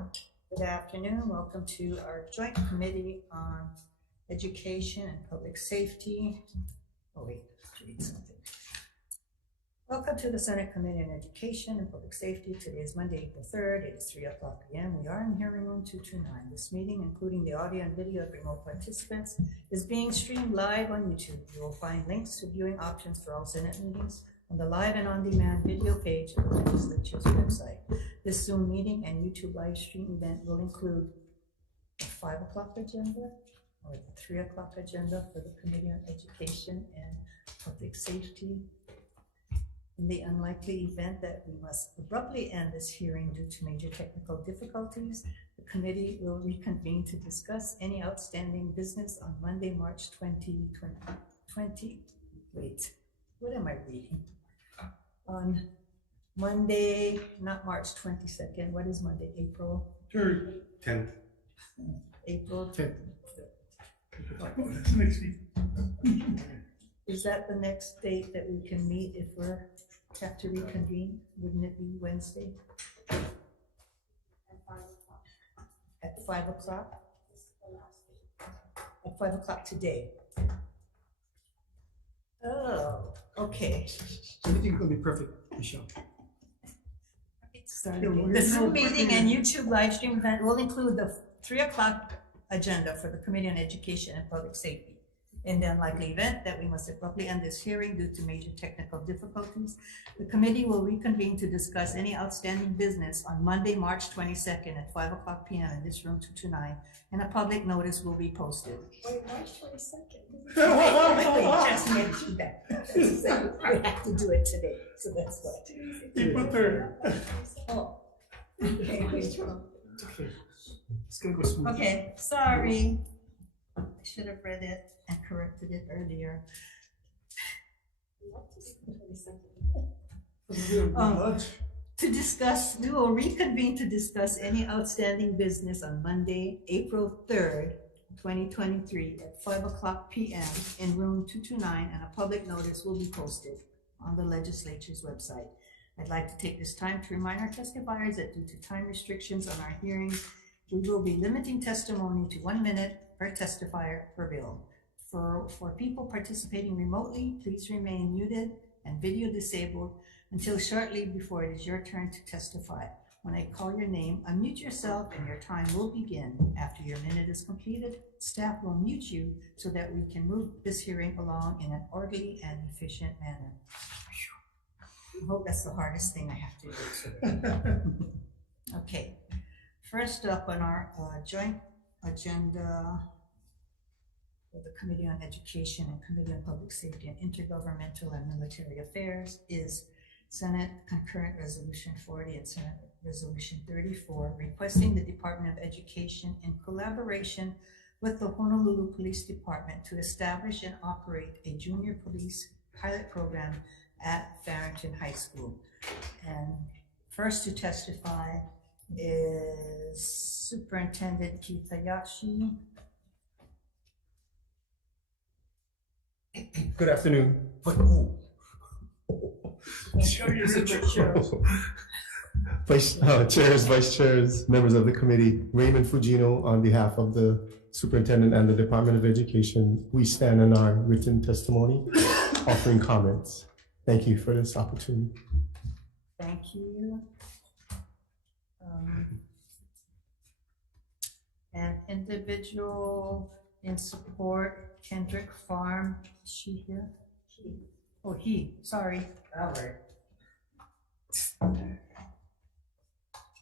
Good afternoon. Welcome to our joint committee on education and public safety. Oh wait, let's read something. Welcome to the Senate Committee on Education and Public Safety. Today is Monday, April 3rd. It is 3:00 p.m. We are in hearing room 229. This meeting, including the audio and video of remote participants, is being streamed live on YouTube. You will find links to viewing options for all Senate meetings on the live and on-demand video page of the legislature's website. This Zoom meeting and YouTube live stream event will include a 5 o'clock agenda or the 3 o'clock agenda for the Committee on Education and Public Safety. In the unlikely event that we must abruptly end this hearing due to major technical difficulties, the committee will reconvene to discuss any outstanding business on Monday, March 2020. Wait, what am I reading? On Monday, not March 22nd. What is Monday? April 3rd, 10th. April 10th. That's next week. Is that the next date that we can meet if we have to reconvene? Wouldn't it be Wednesday? At 5 o'clock? At 5 o'clock today. Oh, okay. Everything's gonna be perfect, Michelle. The Zoom meeting and YouTube live stream event will include the 3 o'clock agenda for the Committee on Education and Public Safety. In the unlikely event that we must abruptly end this hearing due to major technical difficulties, the committee will reconvene to discuss any outstanding business on Monday, March 22nd at 5 o'clock p.m. in this room 229, and a public notice will be posted. Wait, March 22nd? Wait, just mention that. We have to do it today, so that's what. April 3rd. Oh. Okay, It's gonna go smooth. okay, sorry. I should have read it and corrected it earlier. To discuss, we will reconvene to discuss any outstanding business on Monday, April 3rd, 2023 at 5 o'clock p.m. in room 229, and a public notice will be posted on the legislature's website. I'd like to take this time to remind our testifiers that due to time restrictions on our hearings, we will be limiting testimony to 1 minute per testifier per bill. For people participating remotely, please remain muted and video disabled until shortly before it is your turn to testify. When I call your name, unmute yourself and your time will begin. After your minute is completed, staff will mute you so that we can move this hearing along in an orderly and efficient manner. I hope that's the hardest thing I have to do today. Okay, first up on our joint agenda for the Committee on Education and Committee on Public Safety and Intergovernmental and Military Affairs is Senate Concurrent Resolution 40 and Senate Resolution 34, requesting the Department of Education in collaboration with the Honolulu Police Department to establish and operate a junior police pilot program at Farrington High School. And first to testify is Superintendent Kitayashi. Good afternoon. Chairs, vice chairs, members of the committee, Raymond Fujino on behalf of the superintendent and the Department of Education, we stand on our written testimony offering comments. Thank you for this opportunity. Thank you. An individual in support, Kendrick Farm, is she here? He. Oh, he, sorry. All right.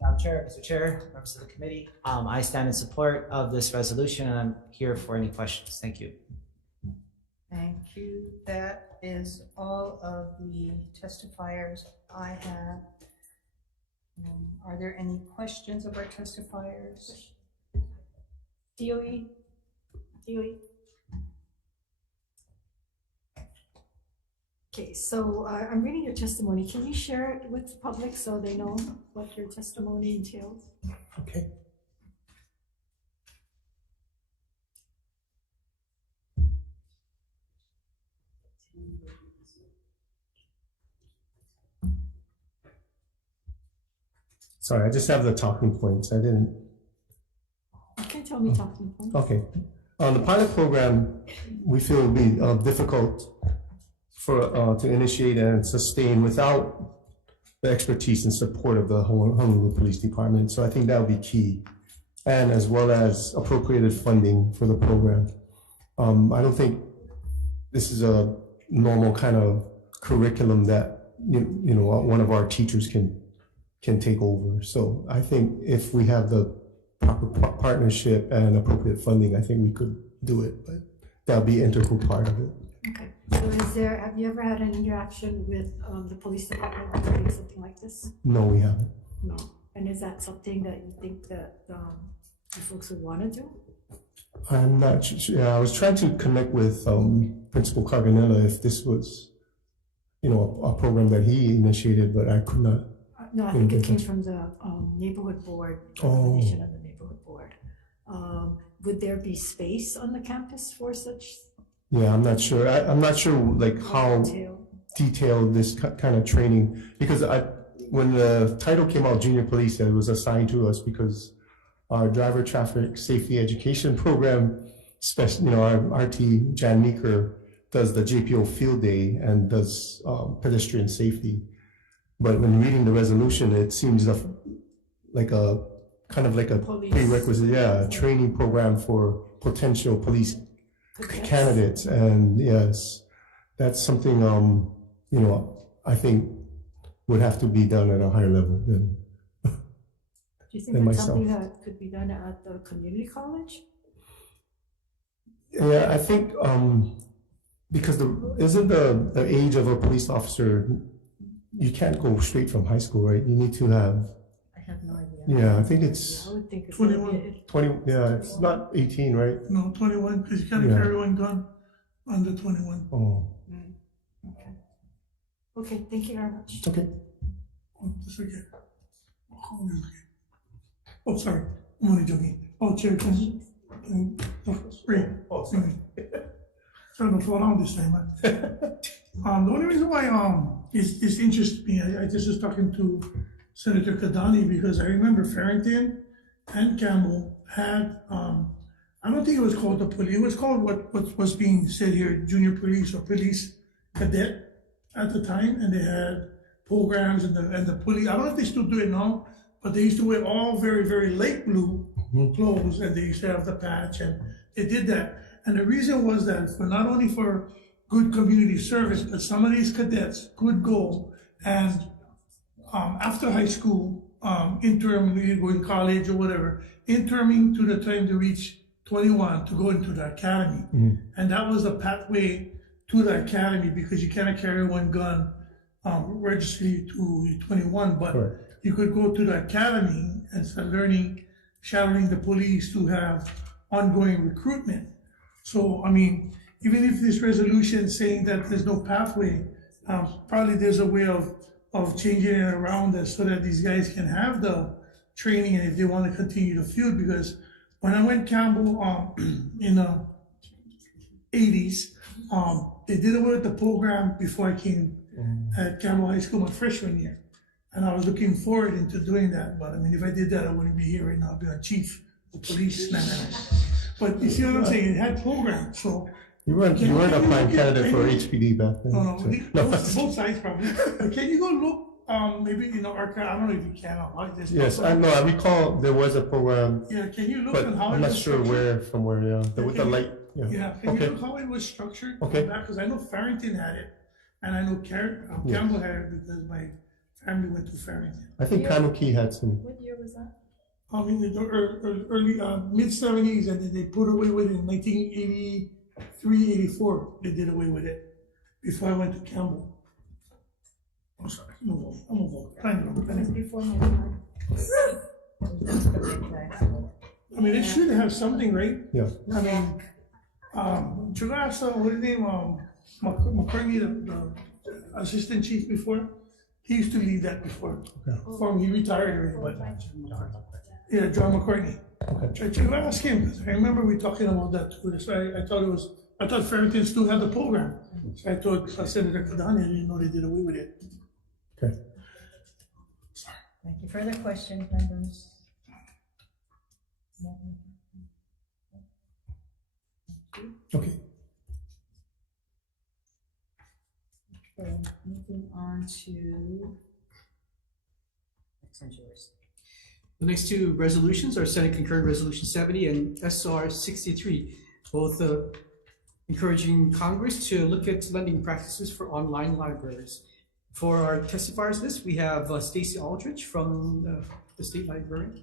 Madam Chair, Mr. Chair, members of the committee, I stand in support of this resolution and I'm here for any questions. Thank you. Thank you. That is all of the testifiers I have. Are there any questions of our testifiers? DOE? DOE? Okay, so I'm reading your testimony. Can you share it with the public so they know what your testimony entails? Okay. Sorry, I just have the talking points. I didn't. You can tell me talking points. Okay. On the pilot program, we feel it would be difficult for to initiate and sustain without the expertise and support of the Honolulu Police Department. So I think that would be key, and as well as appropriated funding for the program. I don't think this is a normal kind of curriculum that you know one of our teachers can take over. So I think if we have the proper partnership and appropriate funding, I think we could do it, but that'll be an integral part of it. Okay, so have you ever had an interaction with the police department regarding something like this? No, we haven't. No. And is that something that you think that you folks would want to do? I'm not sure. Yeah, I was trying to connect with Principal Carganella if this was, you know, a program that he initiated, but I could not. No, I think it came from the neighborhood board, recommendation of the neighborhood board. Would there be space on the campus for such? Yeah, I'm not sure. I'm not sure like how detailed this kind of training, because when the title came out, Junior Police, it was assigned to us because our driver traffic safety education program, you know, our RT Jan Meeker does the JPO field day and does pedestrian safety. But when reading the resolution, it seems like a kind of like a police prerequisite, yeah, a training program for potential police candidates. And yes, that's something, you know, I think would have to be done at a higher level than Do you think that's something that could be done at the community college? Yeah, I think because isn't the age of a police officer, you can't go straight from high school, right? You need to have. I have no idea. Yeah, I think it's I would think it's 21. 20. Yeah, it's not 18, right? No, 21, because you can't carry one gun under 21. Oh, Okay. Okay, thank you very much. okay. Oh, just again. Oh, sorry, I'm only joking. Oh, Chair, can Ray. Oh, sorry. Trying to fall down this time, man. The only reason why it's interested me, I just was talking to Senator Kadani because I remember Farrington and Campbell had I don't think it was called the police. It was called what was being said here, junior police or police cadet at the time, and they had programs and the police. I don't know if they still do it now, but they used to wear all very, very light blue clothes, and they used to have the patch, and they did that. And the reason was that for not only for good community service, but some of these cadets could go and after high school, interim, go in college or whatever, interiming to the time to reach 21 to go into the academy. And that was the pathway to the academy because you cannot carry one gun registered to 21, but you could go to the academy and start learning, shadowing the police to have ongoing recruitment. So, I mean, even if this resolution saying that there's no pathway, probably there's a way of changing it around this so that these guys can have the training and if they want to continue the field. Because when I went Campbell in the 80s, they did away with the program before I came at Campbell High School my freshman year. And I was looking forward into doing that. But I mean, if I did that, I wouldn't be here right now. I'd be a chief of police. But you see what I'm saying? It had programs. So you weren't a prime candidate for HPD back then. No, both sides probably. But can you go look, maybe in the archive? I don't know if you can. Yes, I know. I recall there was a program. Yeah, can you look but at how I'm not sure from where. Yeah, with the light. Yeah, can you look how it was structured? Okay. Because I know Farrington had it, and I know Campbell had it because my family went to Farrington. I think Kanuki had some. What year was that? I mean, the early mid-70s, and then they put away with it in 1983, 84. They did away with it before I went to Campbell. I'm sorry, I'm a vote. It was before my time. I mean, they should have something, right? Yeah. I mean, Chugasa, what is his name? McCartney, the assistant chief before, he used to lead that before. Okay. He retired already, but yeah, John McCartney. Okay. Try to ask him, because I remember we talking about that too. So I thought Farrington still had the program. So I told Senator Kadani, I didn't know they did away with it. Okay. Sorry. Thank you. Further questions, members? Okay. Okay, moving on to. Yours. The next two resolutions are Senate Concurrent Resolution 70 and SR 63, both encouraging Congress to look at lending practices for online libraries. For our testifiers list, we have Stacy Aldrich from the State Library.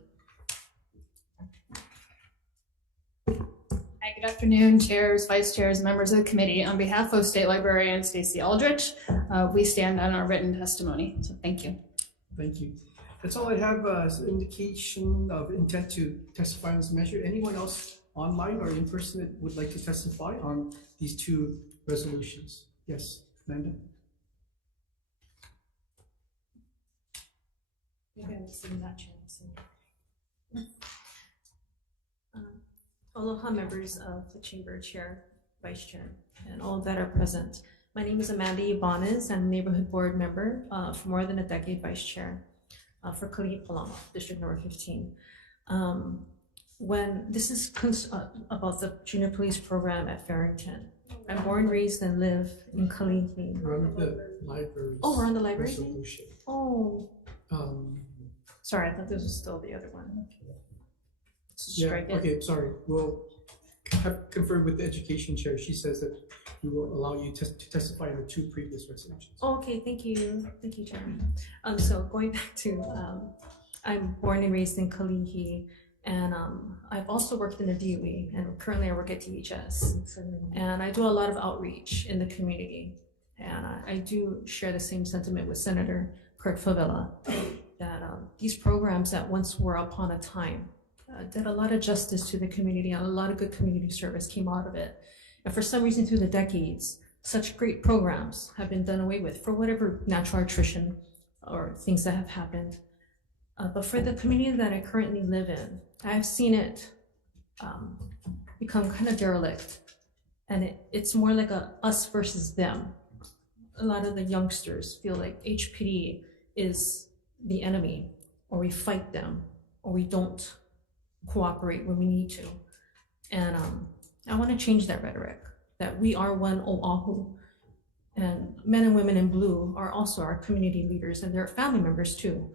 Hi, good afternoon, chairs, vice chairs, members of the committee. On behalf of State Librarian Stacy Aldrich, we stand on our written testimony. So thank you. Thank you. That's all I have as an indication of intent to testify on this measure. Anyone else online or in person that would like to testify on these two resolutions? Yes, Amanda? Maybe I'm sitting that chair. Aloha, members of the chamber, chair, vice chair, and all that are present. My name is Amanda Ibanez. I'm a neighborhood board member for more than a decade, vice chair for Kalihi Palama, District Number 15. When this is about the junior police program at Farrington. I'm born, raised, and live in Kalihi. We're on the library. Oh, we're on the library. Resolution. Oh, sorry, I thought this was still the other one. Yeah, Strike it. okay, sorry. We'll have confirmed with the education chair. She says that we will allow you to testify on the two previous resolutions. Oh, okay, thank you, Chair. So going back to, I'm born and raised in Kalihi, and I've also worked in the DOE, and currently I work at DHS, and I do a lot of outreach in the community, and I do share the same sentiment with Senator Kurt Favela that these programs that once were upon a time did a lot of justice to the community, and a lot of good community service came out of it. And for some reason through the decades, such great programs have been done away with for whatever natural attrition or things that have happened. But for the community that I currently live in, I've seen it become kind of derelict. And it's more like a us versus them. A lot of the youngsters feel like HPD is the enemy, or we fight them, or we don't cooperate when we need to. And I want to change that rhetoric, that we are one Oahu, and men and women in blue are also our community leaders, and they're family members too,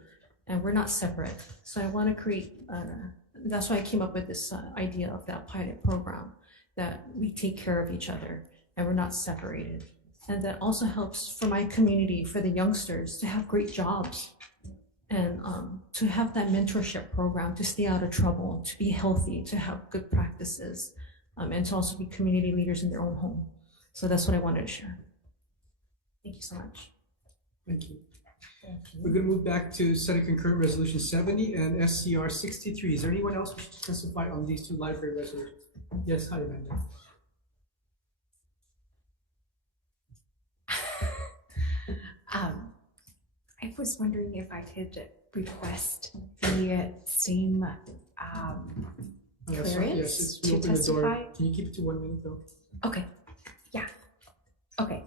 and we're not separate. So I want to create, that's why I came up with this idea of that pilot program, that we take care of each other and we're not separated. And that also helps for my community, for the youngsters, to have great jobs, and to have that mentorship program, to stay out of trouble, to be healthy, to have good practices, and to also be community leaders in their own home. So that's what I wanted to share. Thank you so much. Thank you. We're going to move back to Senate Concurrent Resolution 70 and SCR 63. Is there anyone else wishing to testify on these two library resolutions? Yes, hi, Amanda. I was wondering if I could request the same Sorry, clearance yes, we to open the door. testify. Can you keep it to 1 minute though? Okay, yeah, okay.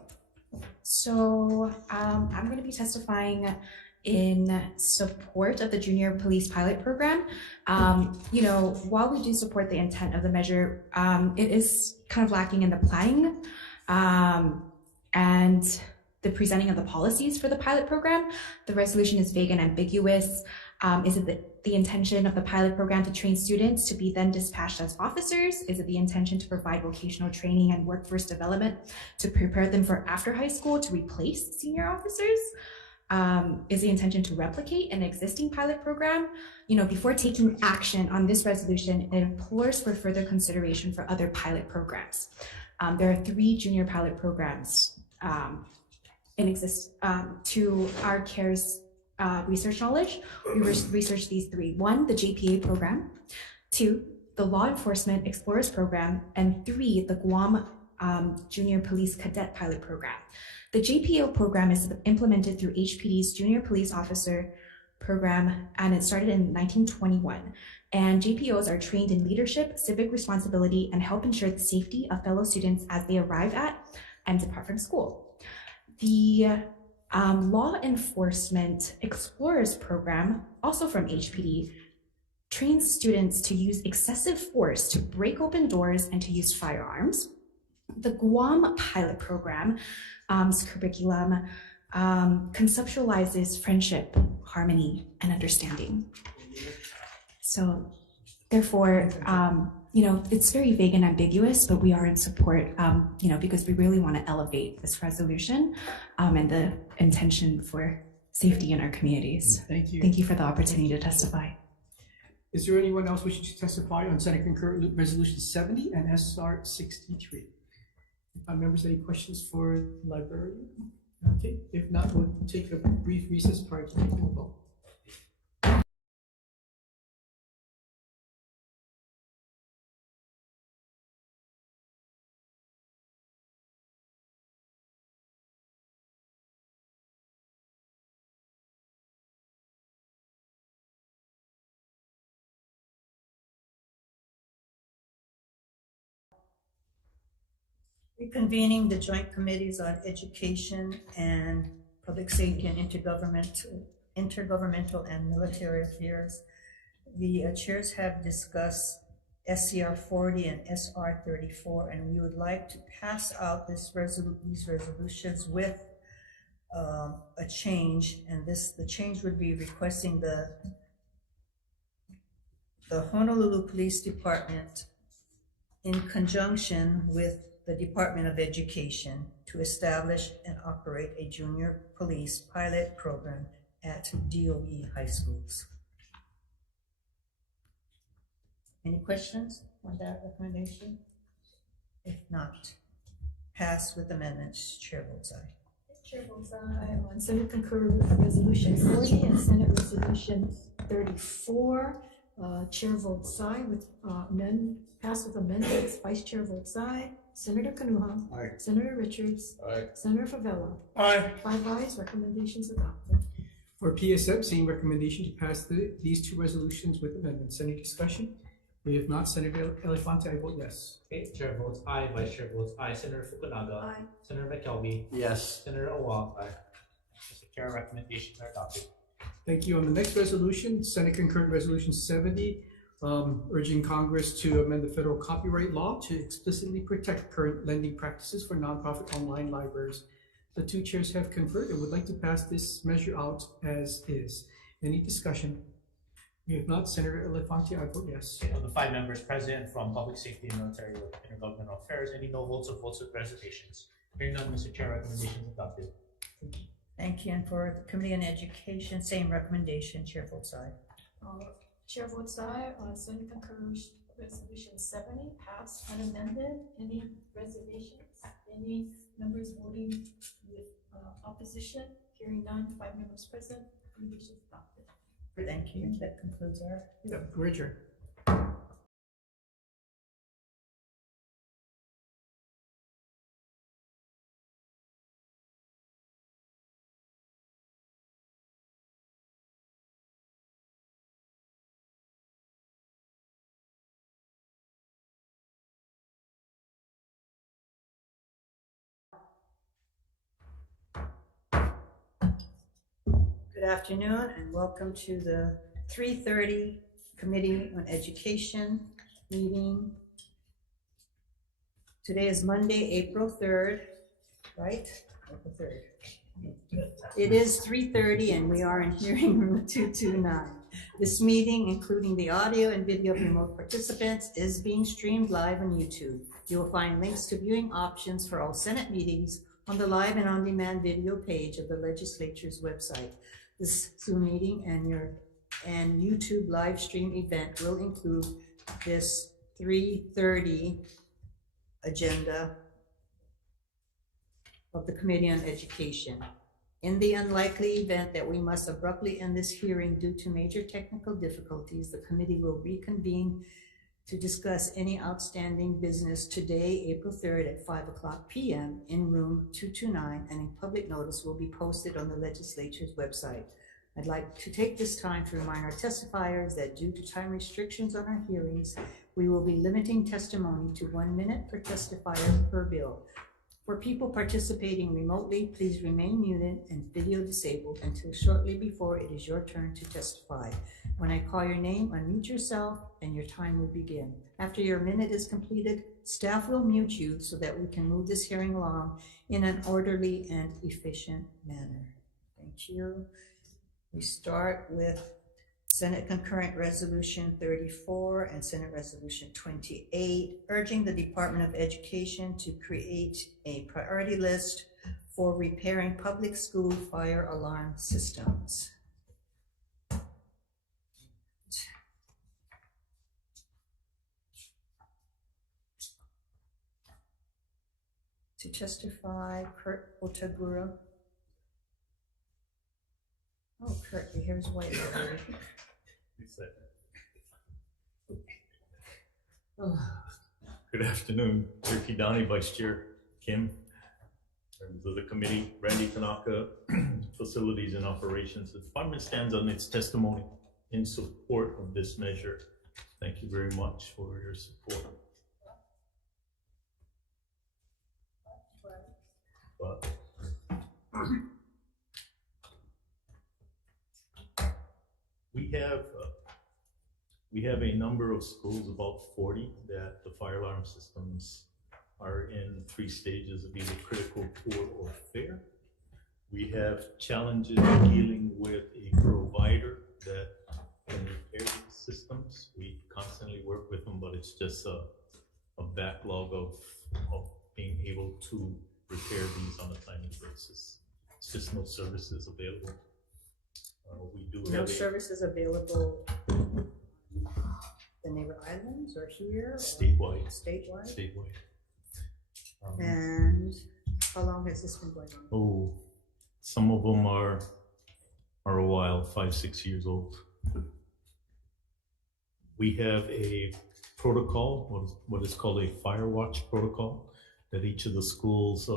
So I'm going to be testifying in support of the Junior Police Pilot Program. You know, while we do support the intent of the measure, it is kind of lacking in the planning and the presenting of the policies for the pilot program. The resolution is vague and ambiguous. Is it the intention of the pilot program to train students to be then dispatched as officers? Is it the intention to provide vocational training and workforce development to prepare them for after high school to replace senior officers? Is the intention to replicate an existing pilot program? You know, before taking action on this resolution, it implores for further consideration for other pilot programs. There are 3 junior pilot programs in exist to our CARES research knowledge. We researched these 3. 1, the JPA program. 2, the Law Enforcement Explorers program. And 3, the Guam Junior Police Cadet Pilot Program. The JPO program is implemented through HPD's Junior Police Officer program, and it started in 1921. And JPOs are trained in leadership, civic responsibility, and help ensure the safety of fellow students as they arrive at and depart from school. The Law Enforcement Explorers program also from HPD, trains students to use excessive force to break open doors and to use firearms. The Guam pilot program's curriculum conceptualizes friendship, harmony, and understanding. So therefore, it's very vague and ambiguous, but we are in support, because we really want to elevate this resolution and the intention for safety in our communities. Thank you. Thank you for the opportunity to testify. Is there anyone else wishing to testify on Senate Concurrent Resolution 70 and SR 63? Members, any questions for the librarian? Okay, if not, we'll take a brief recess prior to taking a vote. Reconvening the joint committees on education and public safety and intergovernmental and military affairs. The chairs have discussed SCR 40 and SR 34, and we would like to pass out these resolutions with a change, and the change would be requesting the Honolulu Police Department in conjunction with the Department of Education to establish and operate a junior police pilot program at DOE high schools. Any questions on that recommendation? If not, pass with amendments. Chair votes aye. Chair votes aye on Senate concurrent resolution 40 and Senate resolution 34. Chair votes aye with pass with amendments. Vice Chair votes aye. Senator Kanuha. Aye. Senator Richards. Aye. Senator Favela. Aye. 5 ayes, recommendations adopted. For PSM, same recommendation to pass these two resolutions with amendments. Any discussion? If not, Senator Elefante, I vote yes. Okay, Chair votes aye, Vice Chair votes aye, Senator Fukunaga. Aye. Senator McKelvey. Yes. Senator Awab. Aye. Mr. Chair, recommendations are adopted. Thank you. On the next resolution, Senate Concurrent Resolution 70, urging Congress to amend the federal copyright law to explicitly protect current lending practices for nonprofit online libraries. The two chairs have conferred and would like to pass this measure out as is. Any discussion? If not, Senator Elefante, I vote yes. Okay, of the 5 members present from Public Safety and Military Intergovernmental Affairs, any no votes or votes with reservations? Hearing none, Mr. Chair, recommendations adopted. Thank you. And for the Committee on Education, same recommendation. Chair votes aye. Chair votes aye on Senate concurrent resolution 70, passed unamended. Any reservations? Any members voting with opposition? Hearing none, 5 members present, recommendations adopted. Thank you. That concludes our. Yeah, we're adjourned. Good afternoon and welcome to the 3:30 Committee on Education meeting. Today is Monday, April 3rd, right? April 3rd. It is 3:30 and we are in hearing room 229. This meeting, including the audio and video of remote participants, is being streamed live on YouTube. You will find links to viewing options for all Senate meetings on the live and on-demand video page of the legislature's website. This Zoom meeting and YouTube live stream event will include this 3:30 agenda of the Committee on Education. In the unlikely event that we must abruptly end this hearing due to major technical difficulties, the committee will reconvene to discuss any outstanding business today, April 3rd at 5:00 p.m. in room 229, and a public notice will be posted on the legislature's website. I'd like to take this time to remind our testifiers that due to time restrictions on our hearings, we will be limiting testimony to 1 minute per testifier per bill. For people participating remotely, please remain muted and video disabled until shortly before it is your turn to testify. When I call your name, unmute yourself and your time will begin. After your minute is completed, staff will mute you so that we can move this hearing along in an orderly and efficient manner. Thank you. We start with Senate Concurrent Resolution 34 and Senate Resolution 28, urging the Department of Education to create a priority list for repairing public school fire alarm systems. To testify, Kurt Otagura. Oh, Kurt, here's white. Good afternoon, Chair Kidani, Vice Chair Kim, members of the committee, Randy Tanaka, Facilities and Operations. The department stands on its testimony in support of this measure. Thank you very much for your support. But we have a number of schools, about 40, that the fire alarm systems are in 3 stages of either critical, poor, or fair. We have challenges dealing with a provider that can repair these systems. We constantly work with them, but it's just a backlog of being able to repair these on a timely basis. It's just no services available. We do No have services available the neighbor islands or here? statewide. Statewide? Statewide. And how long has this been going on? Oh, some of them are a while, 5-6 years old. We have a protocol, what is called a fire watch protocol, that each of the schools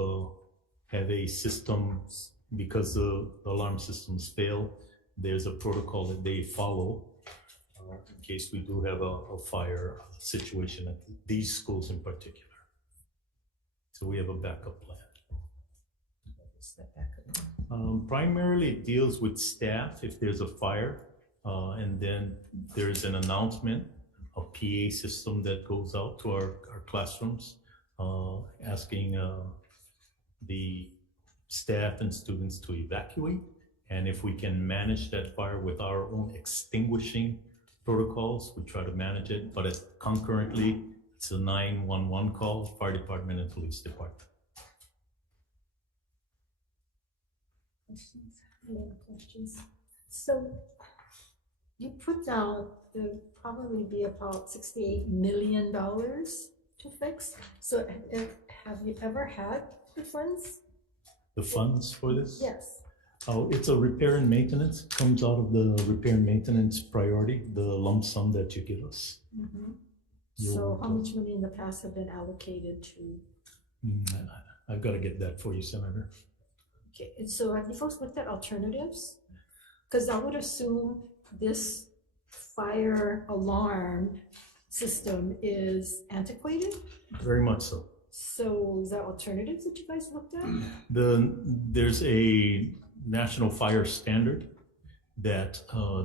have a system. Because the alarm systems fail, there's a protocol that they follow in case we do have a fire situation at these schools in particular. So we have a backup plan. What is that backup? Primarily it deals with staff if there's a fire, and then there's an announcement, a PA system that goes out to our classrooms, asking the staff and students to evacuate. And if we can manage that fire with our own extinguishing protocols, we try to manage it. But concurrently, it's a 911 call, fire department and police department. Questions? Any other questions? So you put down there'll probably be about $68 million to fix. So have you ever had the funds? The funds for this? Yes. Oh, it's a repair and maintenance, comes out of the repair and maintenance priority, the lump sum that you give us. Mm-hmm. You're So how welcome. much money in the past have been allocated to? I've got to get that for you, Senator. Okay, and so have you folks looked at alternatives? Because I would assume this fire alarm system is antiquated. Very much so. So is there alternatives that you guys looked at? There's a national fire standard that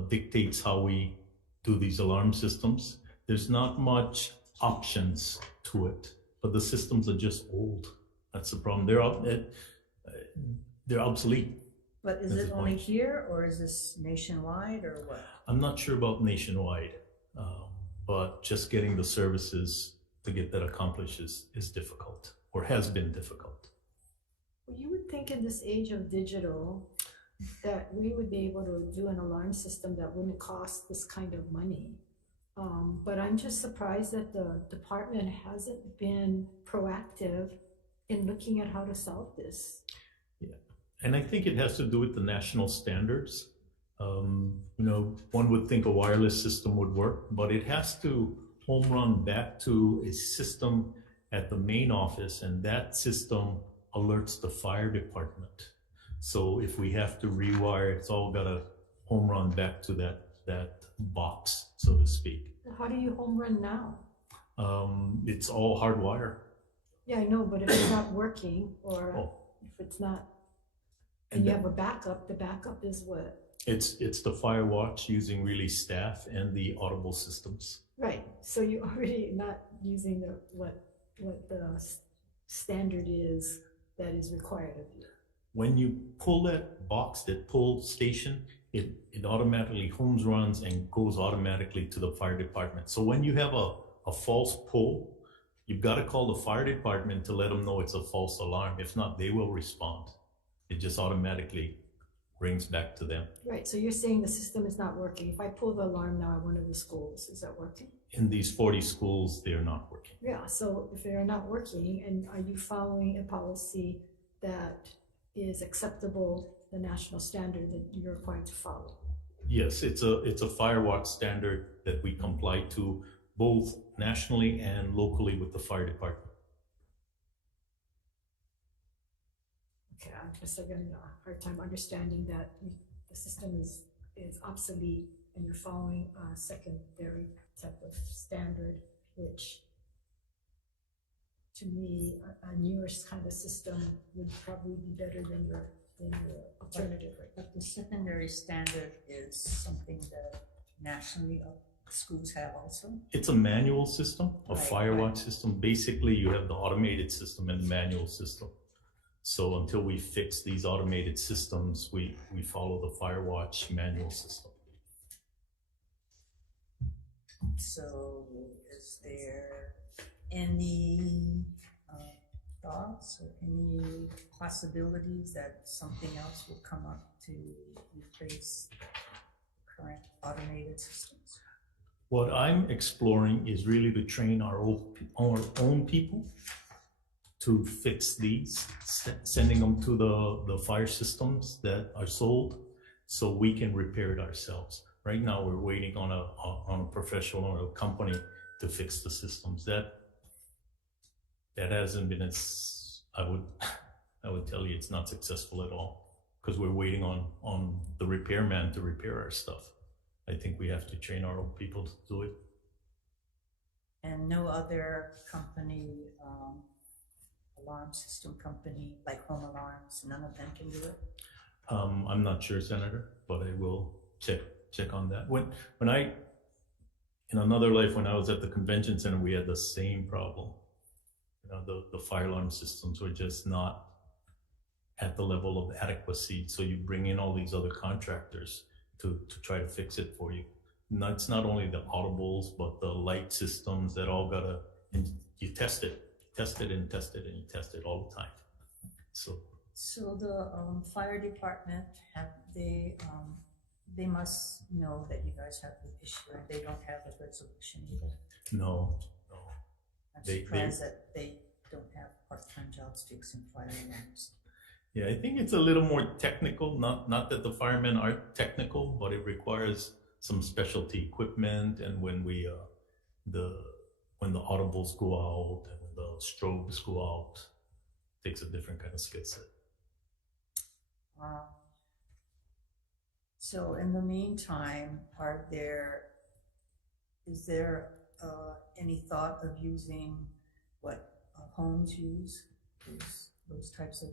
dictates how we do these alarm systems. There's not much options to it, but the systems are just old. That's the problem. They're obsolete. But is That's it the only point. here or is this nationwide or what? I'm not sure about nationwide, but just getting the services to get that accomplished is difficult, or has been difficult. Well, you would think in this age of digital that we would be able to do an alarm system that wouldn't cost this kind of money. But I'm just surprised that the department hasn't been proactive in looking at how to solve this. Yeah, and I think it has to do with the national standards. One would think a wireless system would work, but it has to home run back to a system at the main office, and that system alerts the fire department. So if we have to rewire, it's all got to home run back to that box, so to speak. How do you home run now? It's all hardwire. Yeah, I know, but if it's not working, or Oh. if it's not, And and you have a backup, the backup is what? It's the fire watch using really staff and the audible systems. Right, so you're already not using what the standard is that is required of you. When you pull that box, that pull station, it automatically home runs and goes automatically to the fire department. So when you have a false pull, you've got to call the fire department to let them know it's a false alarm. If not, they will respond. It just automatically rings back to them. Right, so you're saying the system is not working. If I pull the alarm now at one of the schools, is that working? In these 40 schools, they're not working. Yeah, so if they're not working, and are you following a policy that is acceptable, the national standard that you're required to follow? Yes, it's a fire watch standard that we comply to both nationally and locally with the fire department. Okay, I'm just having a hard time understanding that the system is obsolete and you're following a secondary type of standard, which to me, a newer kind of system would probably be better than your alternative. Right? But the secondary standard is something that nationally schools have also. It's a manual system, a Right, fire right. watch system. Basically, you have the automated system and the manual system. So until we fix these automated systems, we follow the fire watch manual system. So is there any thoughts or any possibilities that something else will come up to replace current automated systems? What I'm exploring is really to train our own people to fix these, sending them to the fire systems that are sold so we can repair it ourselves. Right now, we're waiting on a professional or a company to fix the systems. That hasn't been as, I would tell you, it's not successful at all because we're waiting on the repairman to repair our stuff. I think we have to train our own people to do it. And no other company, alarm system company, like Home Alarms, none of them can do it? I'm not sure, Senator, but I will check on that. When I, in another life, when I was at the convention center, we had the same problem. You know, the fire alarm systems were just not at the level of adequacy. So you bring in all these other contractors to try to fix it for you. It's not only the audibles, but the light systems that all gotta, and you test it and test it and you test it all the time. So the fire department, they must know that you guys have the issue and they don't have a resolution either. No. I'm surprised that they don't have part-time jobs fixing fire alarms. Yeah, I think it's a little more technical. Not that the firemen aren't technical, but it requires some specialty equipment. And when when the audibles go out and when the strobes go out, it takes a different kind of skill set. So in the meantime, is there any thought of using what homes use, those types of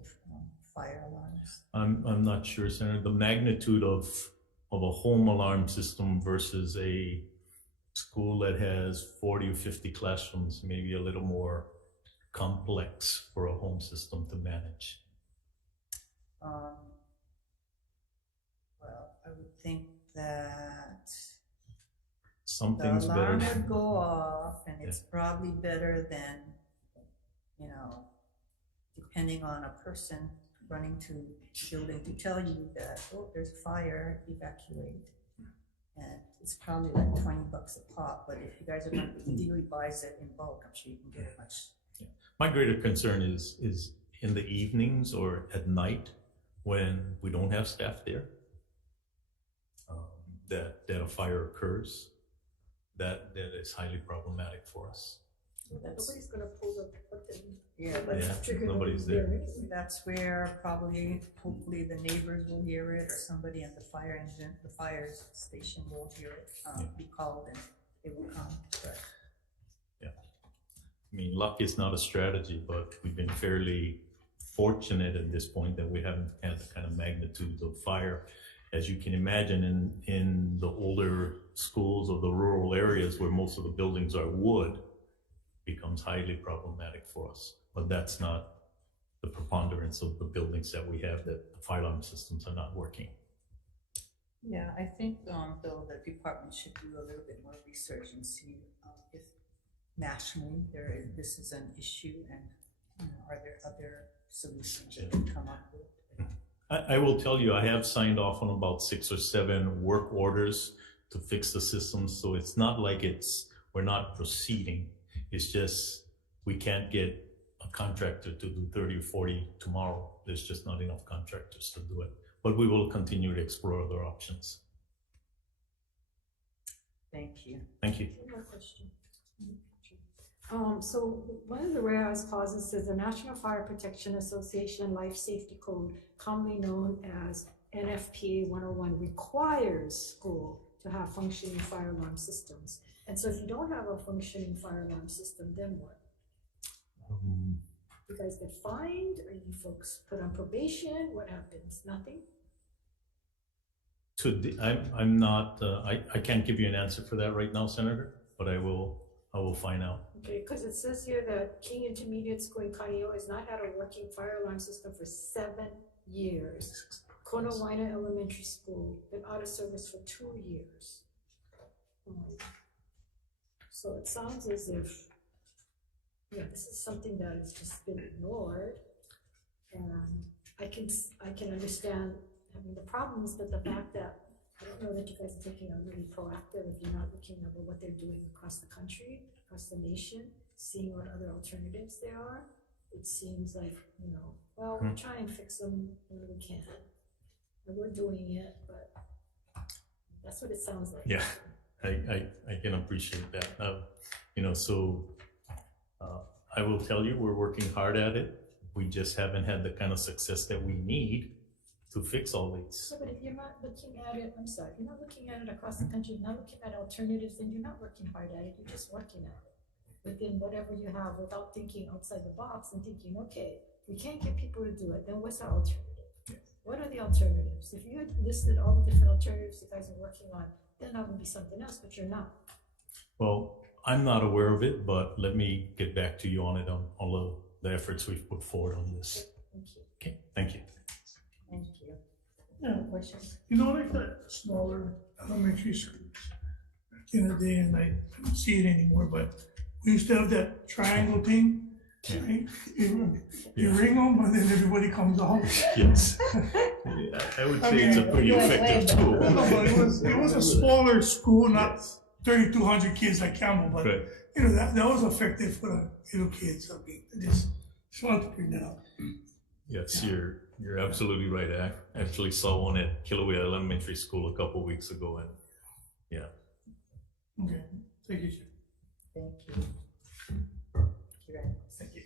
fire alarms? I'm not sure, Senator. The magnitude of a home alarm system versus a school that has 40 or 50 classrooms may be a little more complex for a home system to manage. Well, I would think that Something's the better. alarm would go off, and it's probably better than, depending on a person running to the building to tell you that, oh, there's a fire, evacuate. And it's probably like $20 a pop, but if you guys are going to EDU buys it in bulk, I'm sure you can get it much. Yeah. My greater concern is in the evenings or at night when we don't have staff there, that a fire occurs. That is highly problematic for us. Nobody's gonna pull the button. Yeah, nobody's there. That's where probably, hopefully the neighbors will hear it, or somebody at the fire station will hear it, be called, and they will come. But I mean, luck is not a strategy, but we've been fairly fortunate at this point that we haven't had the kind of magnitude of fire. As you can imagine, in the older schools or the rural areas where most of the buildings are wood, becomes highly problematic for us. But that's not the preponderance of the buildings that we have, that the fire alarm systems are not working. Yeah, I think though the department should do a little bit more research and see if nationally this is an issue, and are there other solutions that can come up with. I will tell you, I have signed off on about 6 or 7 work orders to fix the system. So it's not like we're not proceeding. It's just we can't get a contractor to do 30 or 40 tomorrow. There's just not enough contractors to do it. But we will continue to explore other options. Thank you. Thank you. One more question. So one of the whereas clauses says the National Fire Protection Association Life Safety Code, commonly known as NFPA 101, requires school to have functioning fire alarm systems. And so if you don't have a functioning fire alarm system, then what? You guys get fined, or you folks put on probation? What happens? Nothing? I'm not, I can't give you an answer for that right now, Senator, but I will find out. Okay, because it says here that King Intermediate School in Kaneohe has not had a working fire alarm system for 7 years. Konawaina Elementary School been out of service for 2 years. So it sounds as if, yeah, this is something that has just been ignored. And I can understand having the problems, but the fact that I don't know that you guys are taking a really proactive if you're not looking at what they're doing across the country, across the nation, seeing what other alternatives there are. It seems like, well, we'll try and fix them when we can. And we're doing it, but that's what it sounds like. Yeah, I can appreciate that. I will tell you, we're working hard at it. We just haven't had the kind of success that we need to fix all these. Yeah, but if you're not looking at it, I'm sorry, if you're not looking at it across the country, you're not looking at alternatives, then you're not working hard at it, you're just working at it within whatever you have without thinking outside the box and thinking, okay, we can't get people to do it, then what's our alternative? Yeah. What are the alternatives? If you had listed all the different alternatives you guys are working on, then that would be something else, but you're not. Well, I'm not aware of it, but let me get back to you on it, on all of the efforts we've put forward on this. Okay, thank you. Okay, thank you. Thank you. Yeah. Questions? Like the smaller elementary schools back in the day, and I don't see it anymore, but we used to have that triangle thing. Right? You ring them, and then everybody comes out. Yes. Yeah, I would say it's a pretty effective tool. No, but it was a smaller school, not 3,200 kids like Campbell, but Right. that was effective for the little kids. Okay, I just wanted to bring that up. Yes, you're absolutely right. I actually saw one at Kilauea Elementary School a couple weeks ago, and yeah. Okay, thank you, sir. Thank you. Thank you very much. Thank you.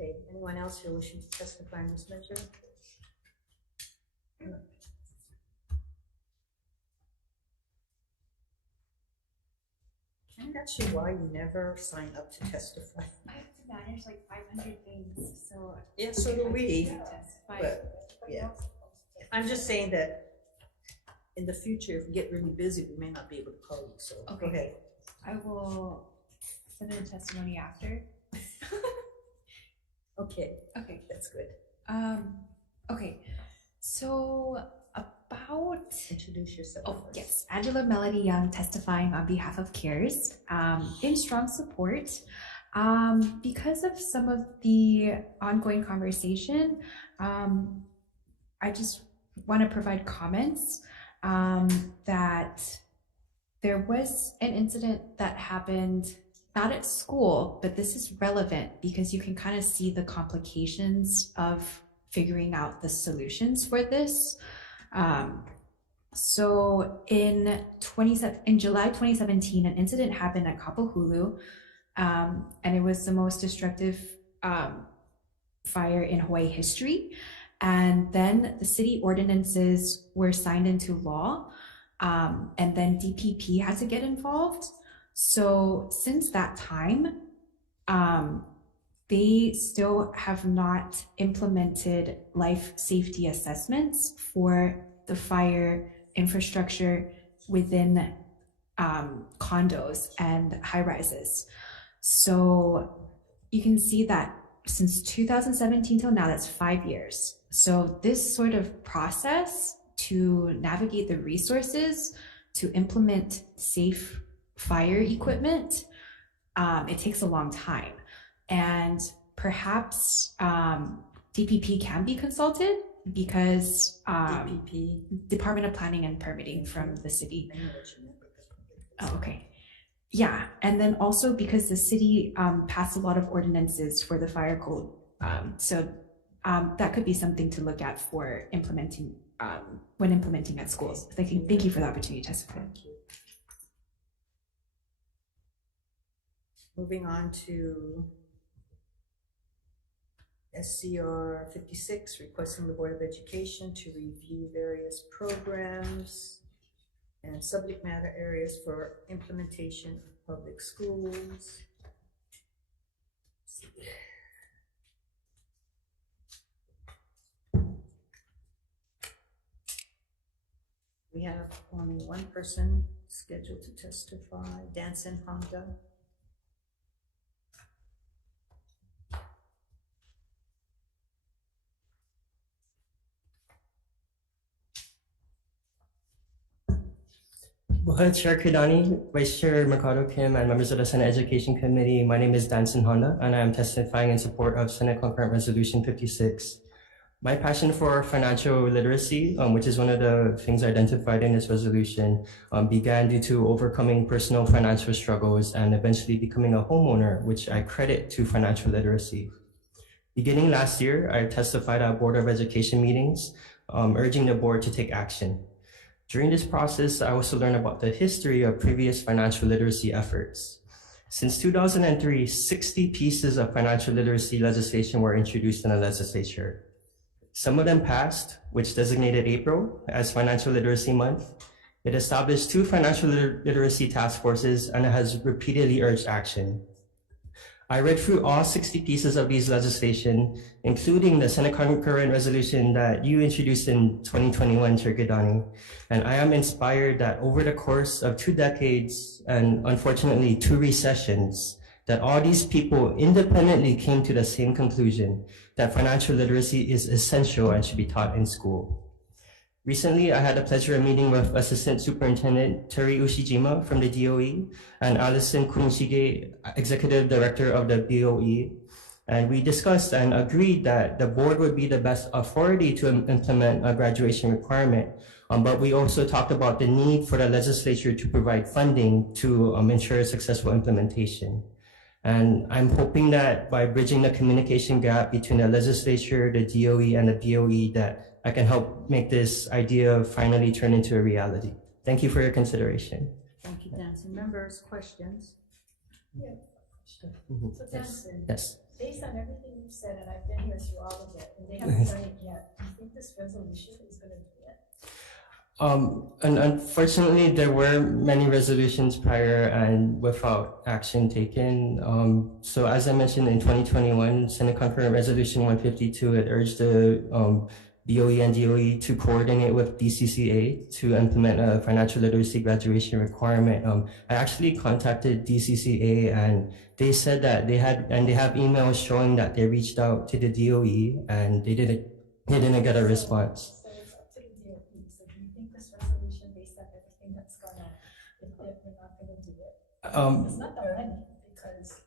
Okay, anyone else who wishing to testify on this measure? I'm not sure why you never sign up to testify. I have to manage like 500 things, so. Yeah, so do we. Testify. But, yeah. I'm just saying that in the future, if we get really busy, we may not be able to call you, so go Okay. ahead. I will send in testimony after. Okay, Okay. that's good. Okay. So about Introduce yourself. Oh, first. yes. Angela Melody Young testifying on behalf of CARES in strong support. Because of some of the ongoing conversation, I just want to provide comments that there was an incident that happened not at school, but this is relevant because you can kind of see the complications of figuring out the solutions for this. So in July 2017, an incident happened at Kapahulu, and it was the most destructive fire in Hawaii history. And then the city ordinances were signed into law And then DPP had to get involved. So since that time, they still have not implemented life safety assessments for the fire infrastructure within condos and high rises. So you can see that since 2017 till now, that's 5 years. So this sort of process to navigate the resources to implement safe fire equipment, it takes a long time. And perhaps DPP can be consulted because DPP. Department of Planning and Permitting from the city. Oh, okay. Yeah, and then also because the city passed a lot of ordinances for the fire code. So that could be something to look at for implementing, when implementing at schools. Thank you for the opportunity to testify. Moving on to SCR 56, requesting the Board of Education to review various programs and subject matter areas for implementation of public schools. We have only one person scheduled to testify, Danson Honda. Well, Chair Kidani, Vice Chair Mercado Kim, and members of the Senate Education Committee, my name is Danson Honda, and I am testifying in support of Senate Concurrent Resolution 56. My passion for financial literacy, which is one of the things identified in this resolution, began due to overcoming personal financial struggles and eventually becoming a homeowner, which I credit to financial literacy. Beginning last year, I testified at Board of Education meetings, urging the board to take action. During this process, I also learned about the history of previous financial literacy efforts. Since 2003, 60 pieces of financial literacy legislation were introduced in the legislature. Some of them passed, which designated April as Financial Literacy Month. It established 2 financial literacy task forces, and it has repeatedly urged action. I read through all 60 pieces of these legislation, including the Senate concurrent resolution that you introduced in 2021, Chair Gidani, and I am inspired that over the course of 2 decades and unfortunately 2 recessions, that all these people independently came to the same conclusion, that financial literacy is essential and should be taught in school. Recently, I had the pleasure of meeting with Assistant Superintendent Terry Ushijima from the DOE and Allison Kunishige, Executive Director of the BOE. And we discussed and agreed that the board would be the best authority to implement a graduation requirement. But we also talked about the need for the legislature to provide funding to ensure successful implementation. And I'm hoping that by bridging the communication gap between the legislature, the DOE, and the BOE, that I can help make this idea finally turn into a reality. Thank you for your consideration. Thank you, Danson. Members, questions? Yeah. So Danson, Yes. based on everything you've said, and I've been here through all of it, and they haven't done it yet, do you think this resolution is going to do it? And unfortunately, there were many resolutions prior and without action taken. So as I mentioned in 2021, Senate Concurrent Resolution 152, it urged the BOE and DOE to coordinate with DCCA to implement a financial literacy graduation requirement. I actually contacted DCCA and they said that they have emails showing that they reached out to the DOE and they didn't get a response. So it's up to the DOE. So do you think this resolution, based on everything that's gone on, if they're not going to do it? It's not the money, because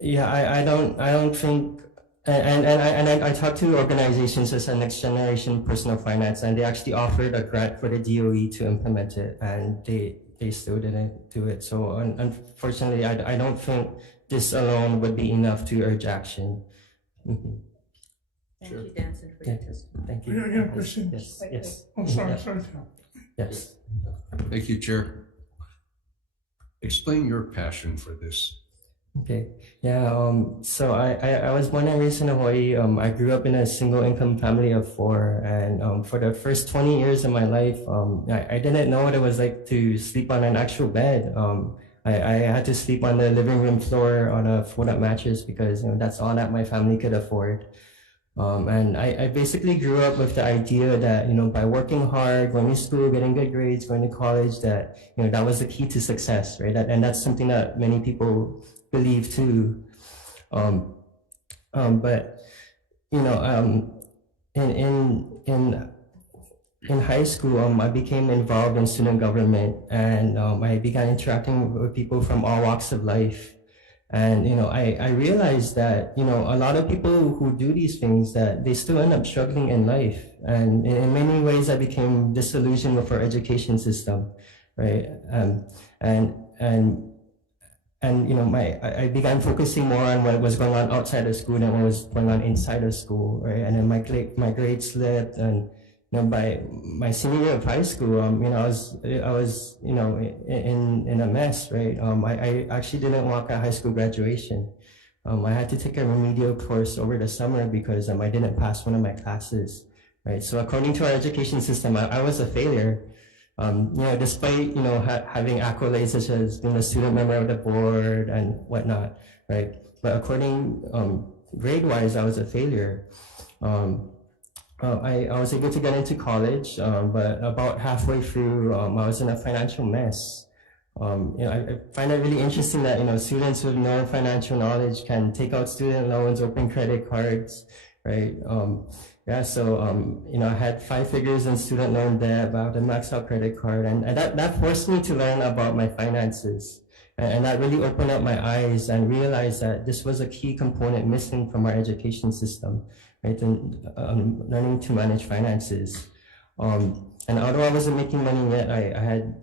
yeah, I don't think. And I talked to organizations such as Next Generation Personal Finance, and they actually offered a grant for the DOE to implement it, and they still didn't do it. So unfortunately, I don't think this alone would be enough to urge action. Mm-hmm. Thank you, Danson, for your testimony. Thank you. I got a question. Yes. Yes. Oh, sorry. Yes. Thank you, Chair. Explain your passion for this Okay. Yeah. So I was born and raised in Hawaii. I grew up in a single income family of four, and for the first 20 years of my life, I didn't know what it was like to sleep on an actual bed. I had to sleep on the living room floor on a fold-up mattress because that's all that my family could afford. And I basically grew up with the idea that, by working hard, going to school, getting good grades, going to college, that, that was the key to success, right? And that's something that many people believe too. But, in high school, I became involved in student government, and I began interacting with people from all walks of life. And, I realized that, a lot of people who do these things, that they still end up struggling in life. And in many ways, I became disillusioned with our education system, right? I began focusing more on what was going on outside of school than what was going on inside of school, right? And then my grades slipped, and by my senior year of high school, I was in a mess, right? I actually didn't walk at high school graduation. I had to take a remedial course over the summer because I didn't pass one of my classes, right? So according to our education system, I was a failure. Despite having accolades such as being a student member of the board and whatnot, right? But according grade-wise, I was a failure. I was able to get into college, but about halfway through, I was in a financial mess. I find it really interesting that students with no financial knowledge can take out student loans, open credit cards, right? I had 5 figures in student loan debt, but I had a maxed out credit card, and that forced me to learn about my finances. And that really opened up my eyes and realized that this was a key component missing from our education system, right? And learning to manage finances. And although I wasn't making money yet, I had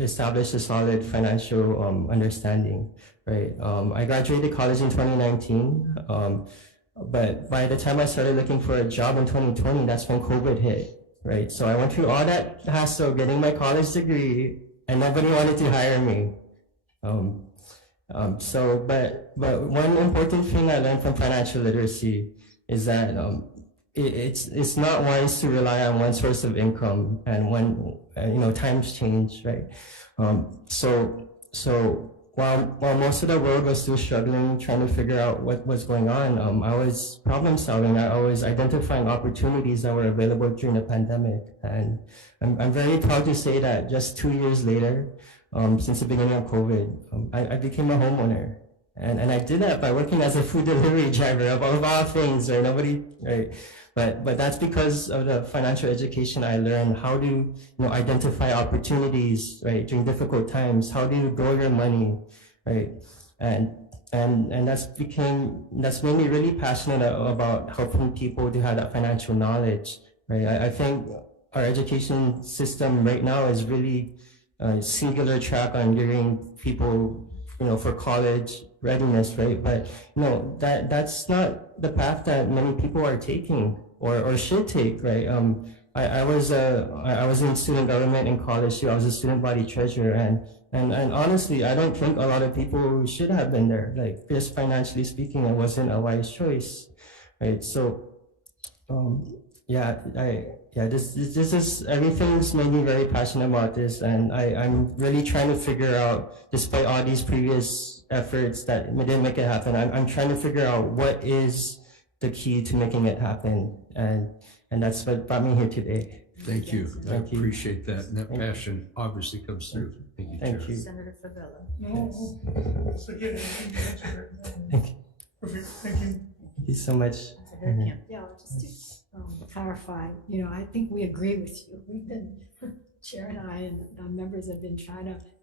established a solid financial understanding, right? I graduated college in 2019. But by the time I started looking for a job in 2020, that's when COVID hit, right? So I went through all that hassle getting my college degree, and nobody wanted to hire me. But one important thing I learned from financial literacy is that it's not wise to rely on one source of income, and when times change, right? While most of the world was still struggling, trying to figure out what was going on, I was problem solving. I was identifying opportunities that were available during the pandemic. And I'm very proud to say that just 2 years later, since the beginning of COVID, I became a homeowner. And I did that by working as a food delivery driver, of all things, right? Right? But that's because of the financial education I learned how to identify opportunities, right, during difficult times. How do you grow your money, right? And that's made me really passionate about helping people to have that financial knowledge, right? I think our education system right now is really a singular track on gearing people, for college readiness, right? But that's not the path that many people are taking or should take, right? I was in student government in college too. I was a student body treasurer, and honestly, I don't think a lot of people should have been there. Like, just financially speaking, it wasn't a wise choice, right? So, this is everything's made me very passionate about this, and I'm really trying to figure out, despite all these previous efforts that didn't make it happen, I'm trying to figure out what is the key to making it happen, and that's what brought me here today. Thank you. I appreciate that, and that passion obviously comes through. Thank you, Thank Chair. you. Senator Favela. No, it's okay. Perfect, thank you. Thank you so much. Yeah, just to clarify, I think we agree with you. We've been, Chair and I and the members have been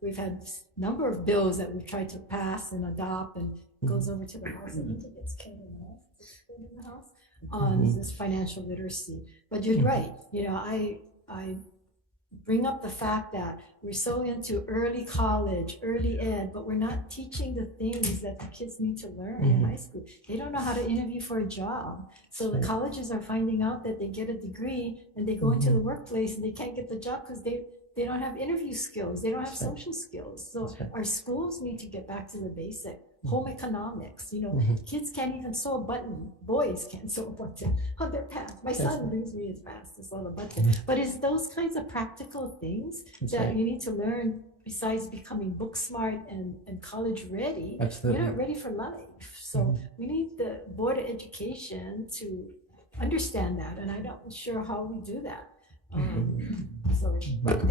we've had a number of bills that we've tried to pass and adopt, and goes over to the House and it gets carried in the House on this financial literacy. But you're right, I bring up the fact that we're so into early college, early ed, but we're not teaching the things that the kids need to learn in high school. They don't know how to interview for a job. So the colleges are finding out that they get a degree and they go into the workplace and they can't get the job because they don't have interview skills. They don't have social skills. So our schools need to get back to the basic. home economics, kids can't even sew a button, boys can't sew a button on their pants. My son brings me his pants to sew the button. But it's those kinds of practical things that you need to learn besides becoming book smart and college ready. Absolutely. You're not ready for life. So we need the Board of Education to understand that, and I'm not sure how we do that. So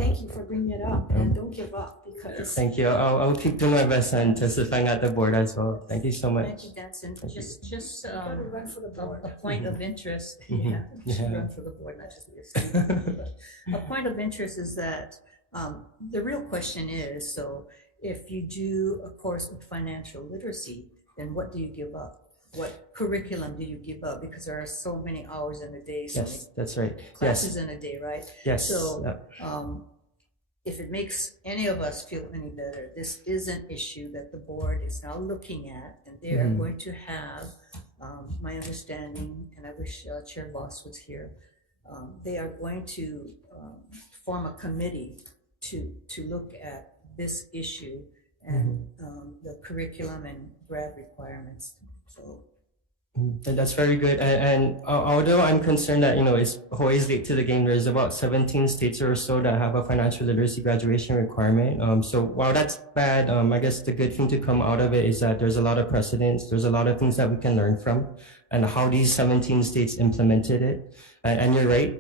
thank you for bringing it up, and don't give up, because Thank you. I will keep doing my best and testifying at the board as well. Thank you so much. Thank you, Danson. Just gotta run for the board. a point of interest. Mhm. Yeah, you should Yeah. run for the board, not just be a student. But a point of interest is that the real question is, so if you do a course with financial literacy, then what do you give up? What curriculum do you give up? Because there are so many hours in a day, so Yes, that's right. many classes in a day, right? Yes. So if it makes any of us feel any better, this is an issue that the board is now looking at, and they are going to have, my understanding, and I wish Chair Voss was here, they are going to form a committee to look at this issue and the curriculum and grad requirements. So And that's very good. And although I'm concerned that, it's Hawaii's late to the game, there's about 17 states or so that have a financial literacy graduation requirement. So while that's bad, I guess the good thing to come out of it is that there's a lot of precedents. There's a lot of things that we can learn from and how these 17 states implemented it. And you're right.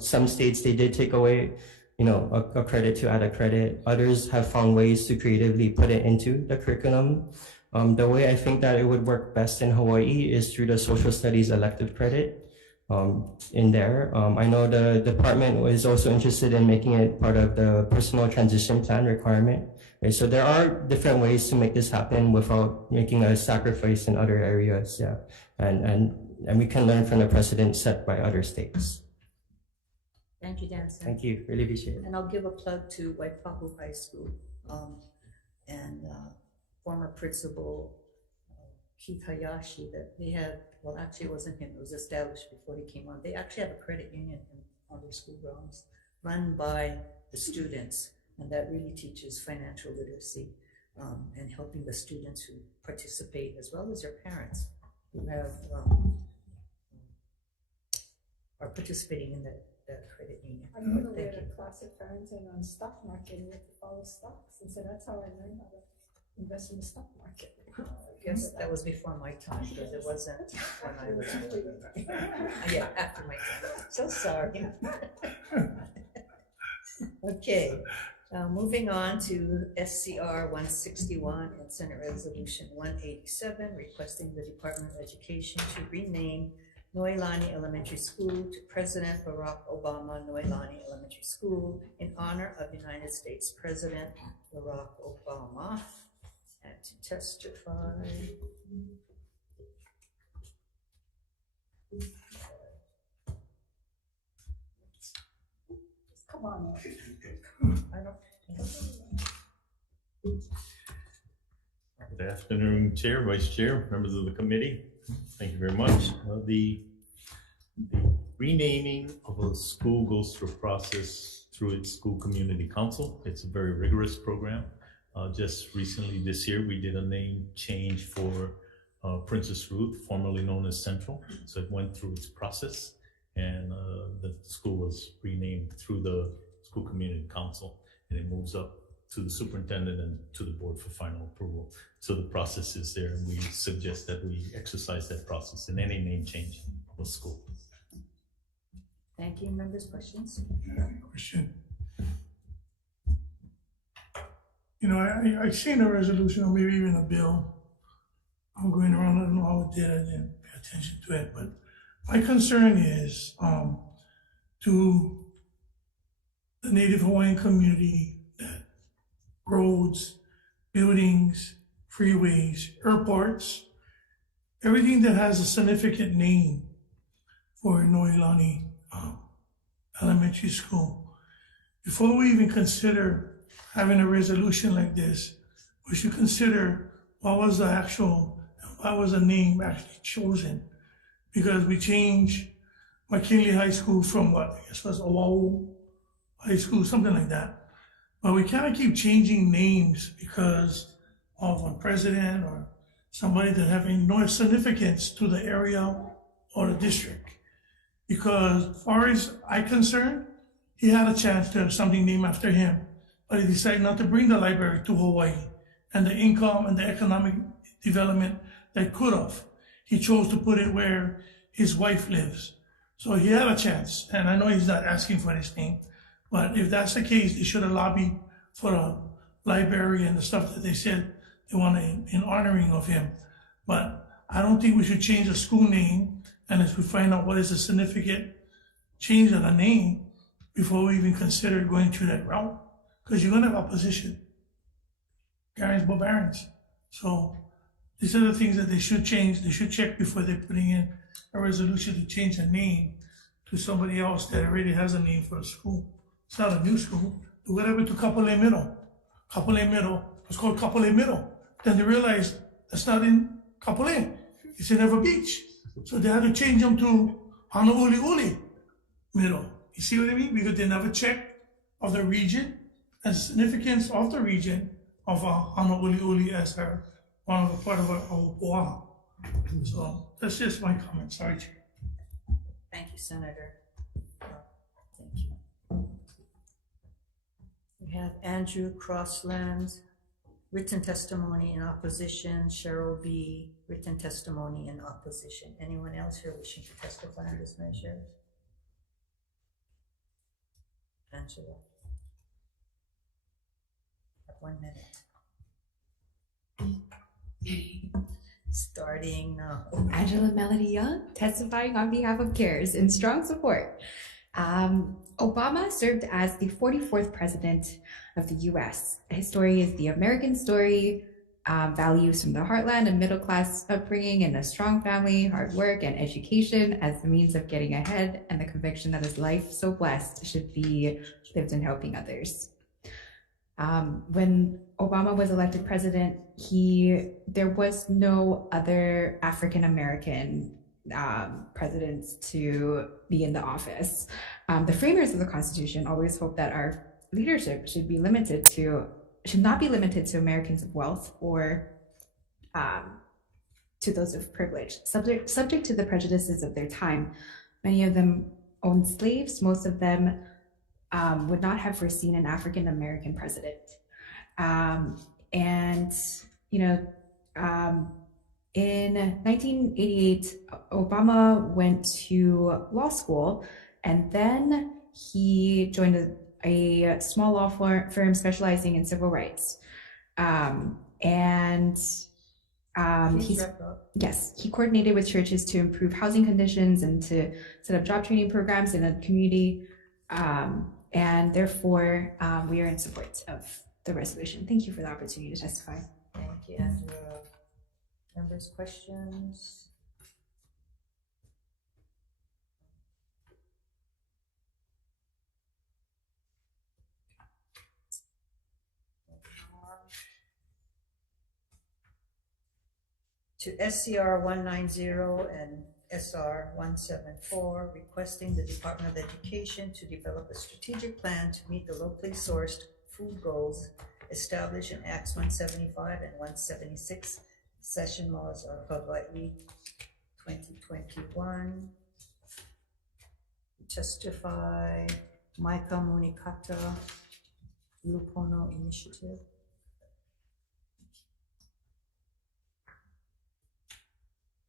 Some states, they did take away, a credit to add a credit. Others have found ways to creatively put it into the curriculum. The way I think that it would work best in Hawaii is through the social studies elective credit in there. I know the department is also interested in making it part of the personal transition plan requirement. Right? So there are different ways to make this happen without making a sacrifice in other areas. Yeah, and we can learn from the precedent set by other states. thank you, Danson. Thank you. Really appreciate it. And I'll give a plug to Waipahu High School and former principal Keith Hayashi, that they had, well, actually it wasn't him, it was established before he came on. They actually have a credit union on their school grounds run by the students, and that really teaches financial literacy and helping the students who participate, as well as their parents who have are participating in that credit union. I don't know Thank where you. the class of parenting on stock market, you have to follow stocks, and so that's how I learned how to invest in the stock market. I guess that was before my time, because it wasn't when I was, yeah, after my time. So sorry. Okay, moving on to SCR 161 and Senate Resolution 187, requesting the Department of Education to rename Noelani Elementary School to President Barack Obama Noelani Elementary School in honor of United States President Barack Obama. And to testify, Come on. I don't. Good afternoon, Chair, Vice Chair, members of the committee. Thank you very much. The renaming of a school goes through a process through its school community council. It's a very rigorous program. Just recently this year, we did a name change for Princess Ruth, formerly known as Central. So it went through its process, and the school was renamed through the school community council, and it moves up to the superintendent and to the board for final approval. So the process is there, and we suggest that we exercise that process in any name change of a school. Thank you. Members, questions? Question. I seen a resolution or maybe even a bill. I'm going around, I don't know how it did, I didn't pay attention to it, but my concern is to the Native Hawaiian community that roads, buildings, freeways, airports, everything that has a significant name for Noelani Elementary School. Before we even consider having a resolution like this, we should consider what was the name actually chosen. Because we changed McKinley High School from what, I guess was Oahu High School, something like that. But we cannot keep changing names because of a president or somebody that having no significance to the area or the district. Because as far as I'm concerned, he had a chance to have something named after him, but he decided not to bring the library to Hawaii and the income and the economic development that could have. He chose to put it where his wife lives. So he had a chance, and I know he's not asking for anything, but if that's the case, they should have lobbied for a library and the stuff that they said they want in honoring of him. But I don't think we should change the school name, and as we find out what is a significant change of the name before we even consider going through that route, because you're gonna have opposition. Guarantee barbarians. So these are the things that they should change. They should check before they're putting in a resolution to change the name to somebody else that already has a name for a school. It's not a new school. Do whatever to Kapolei Middle. Kapolei Middle, it's called Kapolei Middle. Then they realized that's not in Kapolei, it's in Ever Beach. So they had to change them to Honolulu Middle. You see what I mean? Because they never checked of the region and significance of the region of Honolulu as one of the part of Oahu. So that's just my comment. Sorry, Chair. Thank you, Senator. Thank you. We have Andrew Crossland, written testimony in opposition. Cheryl B., written testimony in opposition. Anyone else here wishing to testify on this measure? Angela. Have 1 minute. Starting now. Angela Melody Young, testifying on behalf of CARES in strong support. Obama served as the 44th president of the US. His story is the American story, values from the heartland and middle class upbringing and a strong family, hard work and education as the means of getting ahead, and the conviction that his life so blessed should be lived in helping others. When Obama was elected president, there was no other African American presidents to be in the office. The framers of the Constitution always hoped that our leadership should not be limited to Americans of wealth or to those of privilege, subject to the prejudices of their time. Many of them owned slaves. Most of them would not have foreseen an African American president. In 1988, Obama went to law school, and then he joined a small law firm specializing in civil rights. He coordinated with churches to improve housing conditions and to set up job training programs in the community. And therefore, we are in support of the resolution. Thank you for the opportunity to testify. Thank you, Angela. Members, questions? To SCR 190 and SR 174, requesting the Department of Education to develop a strategic plan to meet the locally sourced food goals established in Acts 175 and 176 session laws of Hawai'i 2021. Testify Micah Munikata, Lupono Initiative.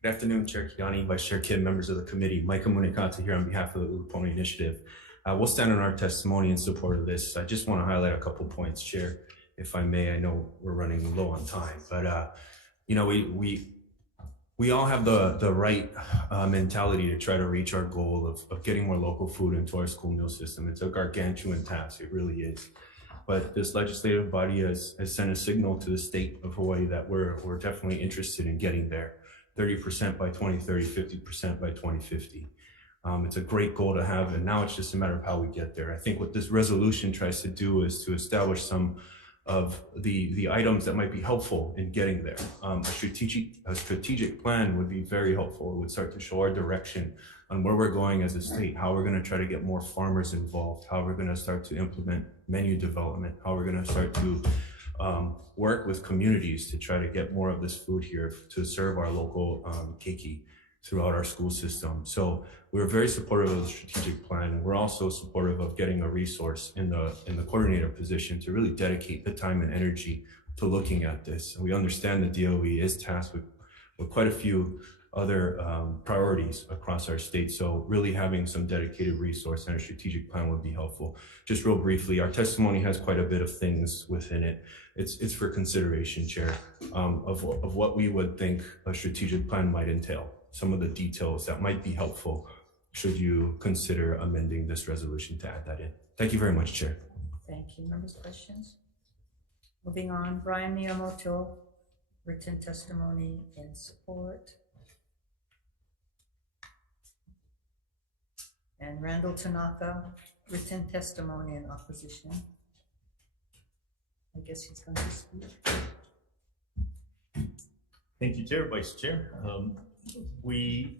Good afternoon, Chair Kiani, Vice Chair Kim, members of the committee. Micah Munikata here on behalf of the Uluponi Initiative. We'll stand on our testimony in support of this. I just want to highlight a couple points, Chair, if I may. I know we're running low on time, but we all have the right mentality to try to reach our goal of getting more local food into our school meal system. It's a gargantuan task, it really is. But this legislative body has sent a signal to the state of Hawaii that we're definitely interested in getting there. 30% by 2030, 50% by 2050. It's a great goal to have, and now it's just a matter of how we get there. I think what this resolution tries to do is to establish some of the items that might be helpful in getting there. A strategic plan would be very helpful. It would start to show our direction on where we're going as a state, how we're going to try to get more farmers involved, how we're going to start to implement menu development, how we're going to start to work with communities to try to get more of this food here to serve our local keiki throughout our school system. So we're very supportive of the strategic plan, and we're also supportive of getting a resource in the coordinator position to really dedicate the time and energy to looking at this. And we understand the DOE is tasked with quite a few other priorities across our state. So really having some dedicated resource and a strategic plan would be helpful. Just real briefly, our testimony has quite a bit of things within it. It's for consideration, Chair, of what we would think a strategic plan might entail. Some of the details that might be helpful should you consider amending this resolution to add that in. Thank you very much, Chair. Thank you. Members, questions? Moving on, Brian Miyamoto, written testimony in support. And Randall Tanaka, written testimony in opposition. I guess he's going to speak. Thank you, Chair, Vice Chair. We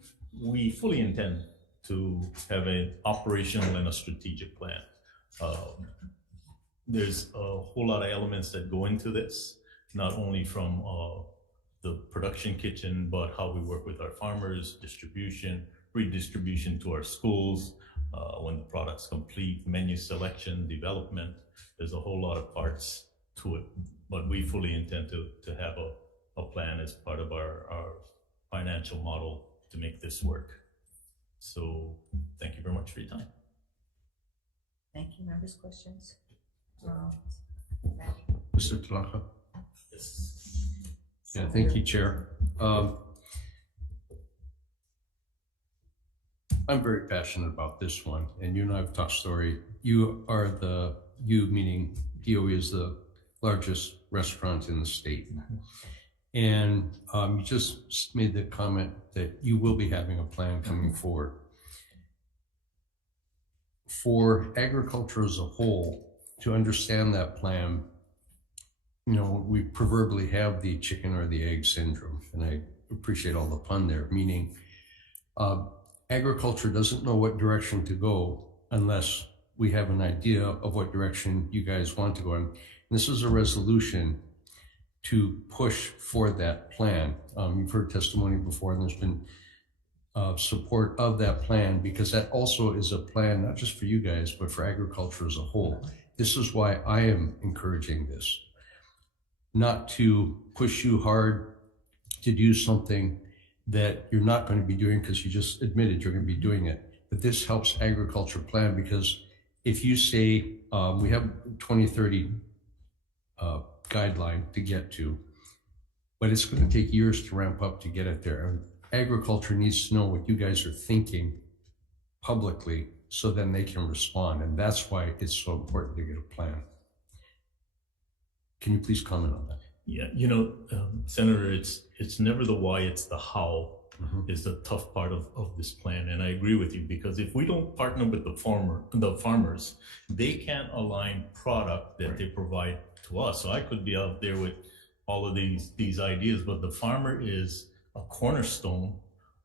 fully intend to have an operational and a strategic plan. There's a whole lot of elements that go into this, not only from the production kitchen, but how we work with our farmers, distribution, redistribution to our schools, when the product's complete, menu selection, development. There's a whole lot of parts to it, but we fully intend to have a plan as part of our financial model to make this work. So thank you very much for your time. Thank you. Members, questions? Mr. Tanaka? Yes. Yeah, thank you, Chair. I'm very passionate about this one, and you and I have talked story. You meaning DOE is the largest restaurant in the state. And you just made the comment that you will be having a plan coming forward. For agriculture as a whole, to understand that plan, we proverbially have the chicken or the egg syndrome, and I appreciate all the pun there, meaning agriculture doesn't know what direction to go unless we have an idea of what direction you guys want to go in. And this is a resolution to push for that plan. You've heard testimony before, and there's been support of that plan, because that also is a plan, not just for you guys, but for agriculture as a whole. This is why I am encouraging this, not to push you hard to do something that you're not going to be doing because you just admitted you're going to be doing it. But this helps agriculture plan, because if you say we have 2030 guideline to get to, but it's going to take years to ramp up to get it there. And agriculture needs to know what you guys are thinking publicly, so then they can respond. And that's why it's so important to get a plan. Can you please comment on that? Yeah, Senator, it's never the why, it's the how is the tough part of this plan. And I agree with you, because if we don't partner with the farmers, they can't align product that they provide to us. So I could be out there with all of these ideas, but the farmer is a cornerstone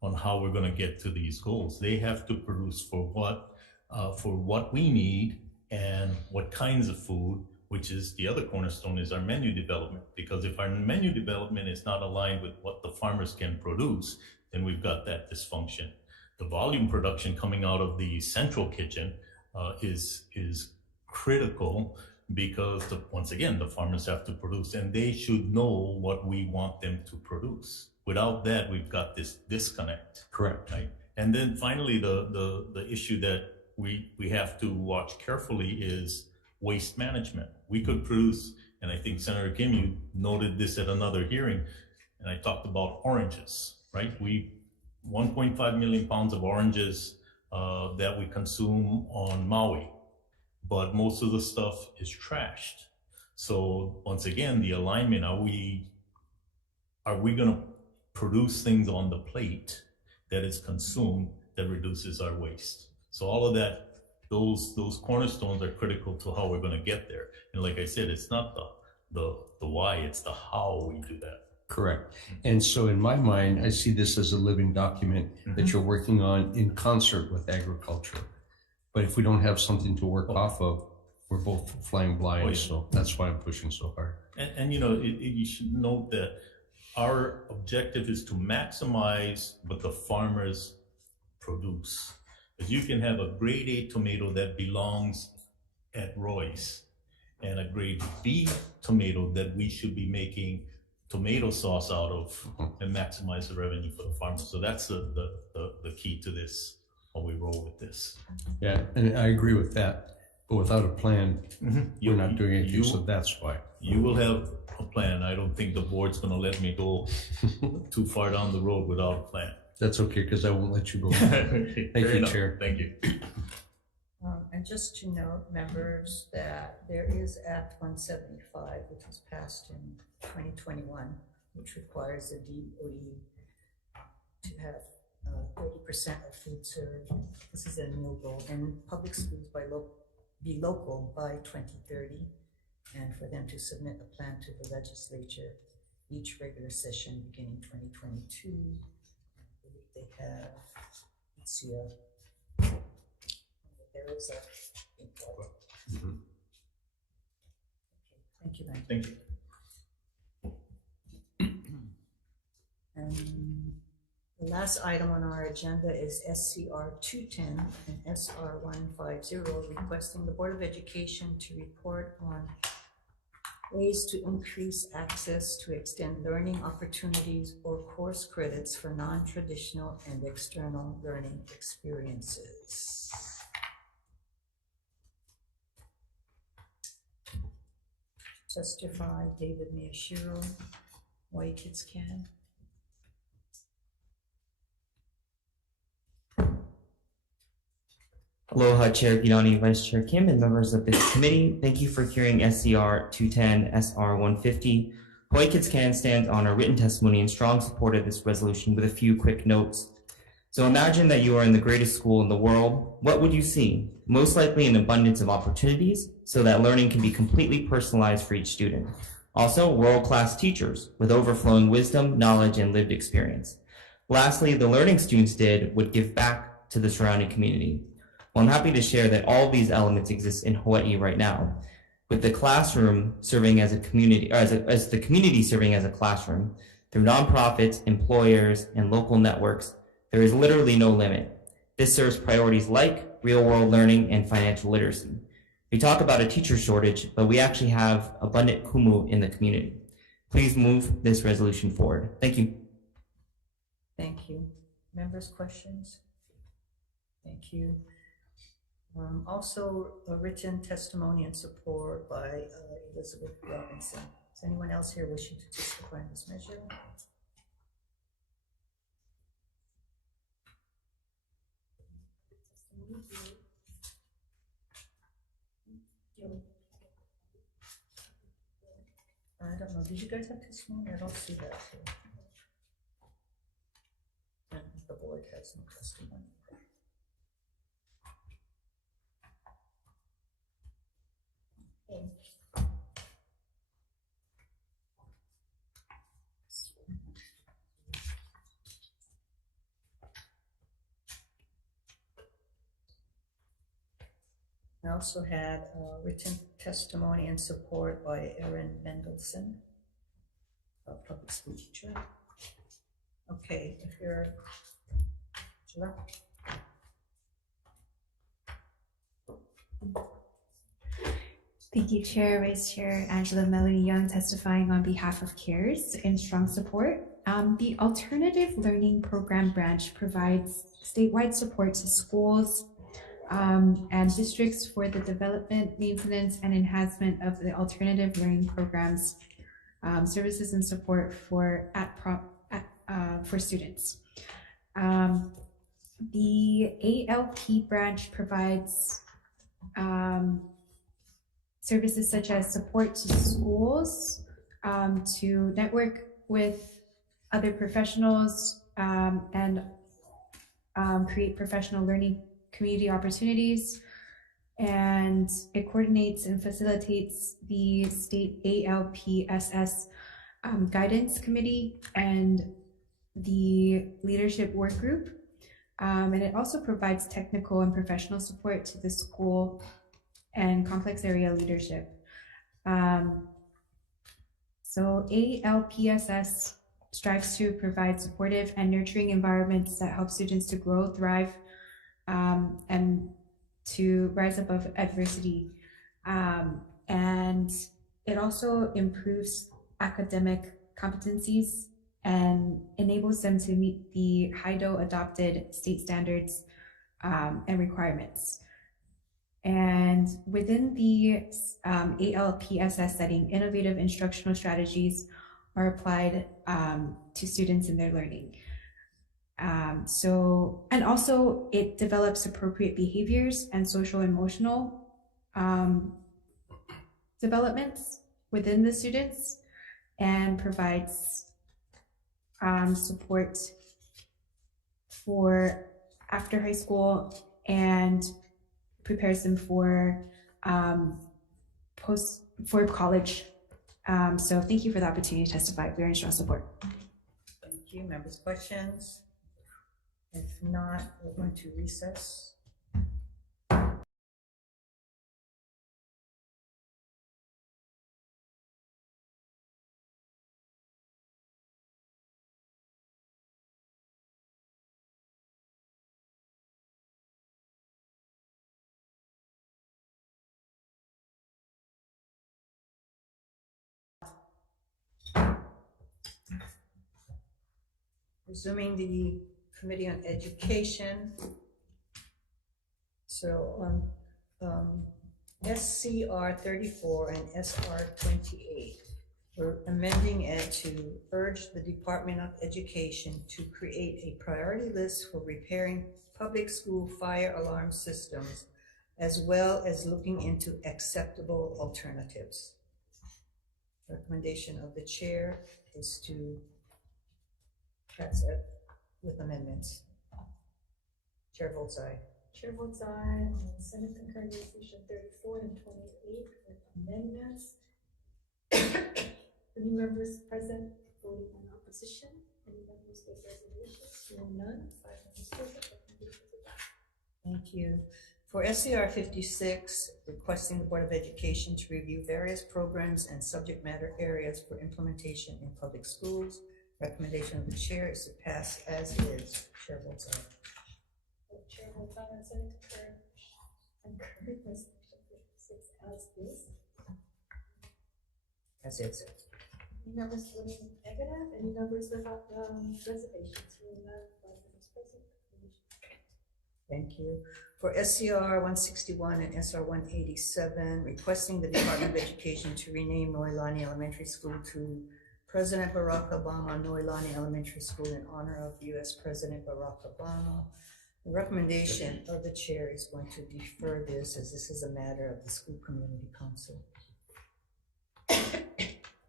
on how we're going to get to these goals. They have to produce for what we need and what kinds of food, which is the other cornerstone, is our menu development. Because if our menu development is not aligned with what the farmers can produce, then we've got that dysfunction. The volume production coming out of the central kitchen is critical, because once again, the farmers have to produce, and they should know what we want them to produce. Without that, we've got this disconnect. Correct. Right. And then finally, the issue that we have to watch carefully is waste management. We could produce, and I think Senator Kim, you noted this at another hearing, and I talked about oranges, right? 1.5 million pounds of oranges that we consume on Maui, but most of the stuff is trashed. So once again, the alignment, are we gonna produce things on the plate that is consumed that reduces our waste? So all of that, those cornerstones are critical to how we're going to get there. And like I said, it's not the why, it's the how we do that. Correct. And so in my mind, I see this as a living document that you're working on in concert with agriculture. But if we don't have something to work off of, we're both flying blind, Oh, yeah. so that's why I'm pushing so hard. And you know, you should note that our objective is to maximize what the farmers produce. Because you can have a grade A tomato that belongs at Roy's and a grade B tomato that we should be making tomato sauce out of and maximize the revenue for the farmers. So that's the key to this, how we roll with this. Yeah, and I agree with that, but without a plan, we're not doing anything, so that's why. You will have a plan. I don't think the board's gonna let me go too far down the road without a plan. That's okay, because I won't let you go. Thank Fair you, enough. Chair. Thank you. And just to note, members, that there is Act 175, which was passed in 2021, which requires the DOE to have 30% of food served. This is a new goal, and public schools be local by 2030, and for them to submit a plan to the legislature each regular session beginning 2022. I believe they have, let's see, there is a. Okay, thank you, Len. Thank you. And the last item on our agenda is SCR 210 and SR 150, requesting the Board of Education to report on ways to increase access to extend learning opportunities or course credits for non-traditional and external learning experiences. Testify, David Miyashiro, Hawaii Kids Can. Aloha, Chair Gidani, Vice Chair Kim, and members of this committee. Thank you for hearing SCR 210, SR 150. Hawaii Kids Can stands on our written testimony in strong support of this resolution with a few quick notes. So imagine that you are in the greatest school in the world. What would you see? Most likely an abundance of opportunities so that learning can be completely personalized for each student. Also, world-class teachers with overflowing wisdom, knowledge, and lived experience. Lastly, the learning students did would give back to the surrounding community. Well, I'm happy to share that all of these elements exist in Hawaii right now, with the classroom serving as a community, or as the community serving as a classroom. Through nonprofits, employers, and local networks, there is literally no limit. This serves priorities like real-world learning and financial literacy. We talk about a teacher shortage, but we actually have abundant kumu in the community. Please move this resolution forward. Thank you. Thank you. Members, questions? Thank you. Also, a written testimony and support by Elizabeth Robinson. Is anyone else here wishing to testify on this measure? I don't know. Did you guys have testimony? I don't see that here. And the board has no testimony. Okay. I also had written testimony and support by Erin Mendelson, a public school teacher. Okay, if you're, Angela. Thank you, Chair, Vice Chair Angela Melody Young, testifying on behalf of CARES in strong support. The Alternative Learning Program branch provides statewide support to schools and districts for the development, maintenance, and enhancement of the alternative learning programs, services, and support for students. The ALP branch provides services such as support to schools, to network with other professionals, and create professional learning community opportunities, and it coordinates and facilitates the state ALPSS guidance committee and the leadership work group, and it also provides technical and professional support to the school and complex area leadership. So ALPSS strives to provide supportive and nurturing environments that help students to grow, thrive, and to rise above adversity. And it also improves academic competencies and enables them to meet the HIDO adopted state standards and requirements. And within the ALPSS setting, innovative instructional strategies are applied to students in their learning. And also it develops appropriate behaviors and social emotional developments within the students and provides support for after high school and prepares them for college. So thank you for the opportunity to testify. We are in strong support. Thank you. Members, questions? If not, we're going to recess. Resuming the Committee on Education. So on SCR 34 and SR 28, we're amending it to urge the Department of Education to create a priority list for repairing public school fire alarm systems, as well as looking into acceptable alternatives. Recommendation of the chair is to pass it with amendments. Chair votes aye. Chair votes aye on Senate concurrent resolution 34 and 28 with amendments. Any members present voting in opposition? Any members with reservations? Hearing none. 5 members present. Recommendation is adopted. Thank you. For SCR 56, requesting the Board of Education to review various programs and subject matter areas for implementation in public schools. Recommendation of the chair is to pass as is. Chair votes aye. Chair votes aye on Senate concurrent resolution 56 as is. As is. Any members voting negative? Any members without reservations? Hearing none. 5 members present. Thank you. For SCR 161 and SR 187, requesting the Department of Education to rename Noelani Elementary School to President Barack Obama Noelani Elementary School in honor of U.S. President Barack Obama. The recommendation of the chair is going to defer this, as this is a matter of the School Community Council.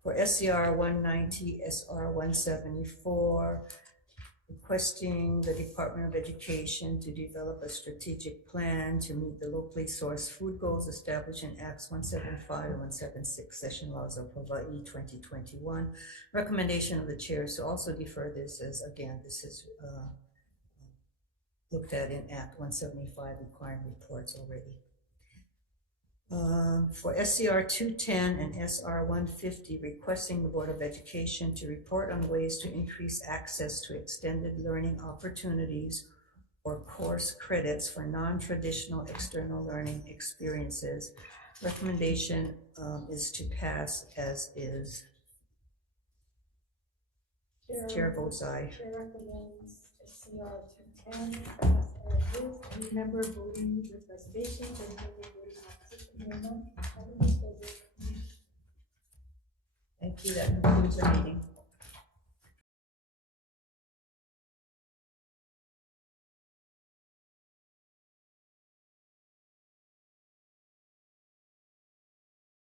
For SCR 190, SR 174, requesting the Department of Education to develop a strategic plan to meet the locally sourced food goals established in Acts 175 and 176 session laws of Hawai'i 2021. Recommendation of the chair is to also defer this, as again, this is looked at in Act 175, requiring reports already. For SCR 210 and SR 150, requesting the Board of Education to report on ways to increase access to extended learning opportunities or course credits for non-traditional external learning experiences. Recommendation is to pass as is. Chair votes aye. Chair recommends SCR 210 pass as is. Any member voting with reservations? Any member voting in opposition? Hearing none. 5 members present. Thank you. That concludes our meeting.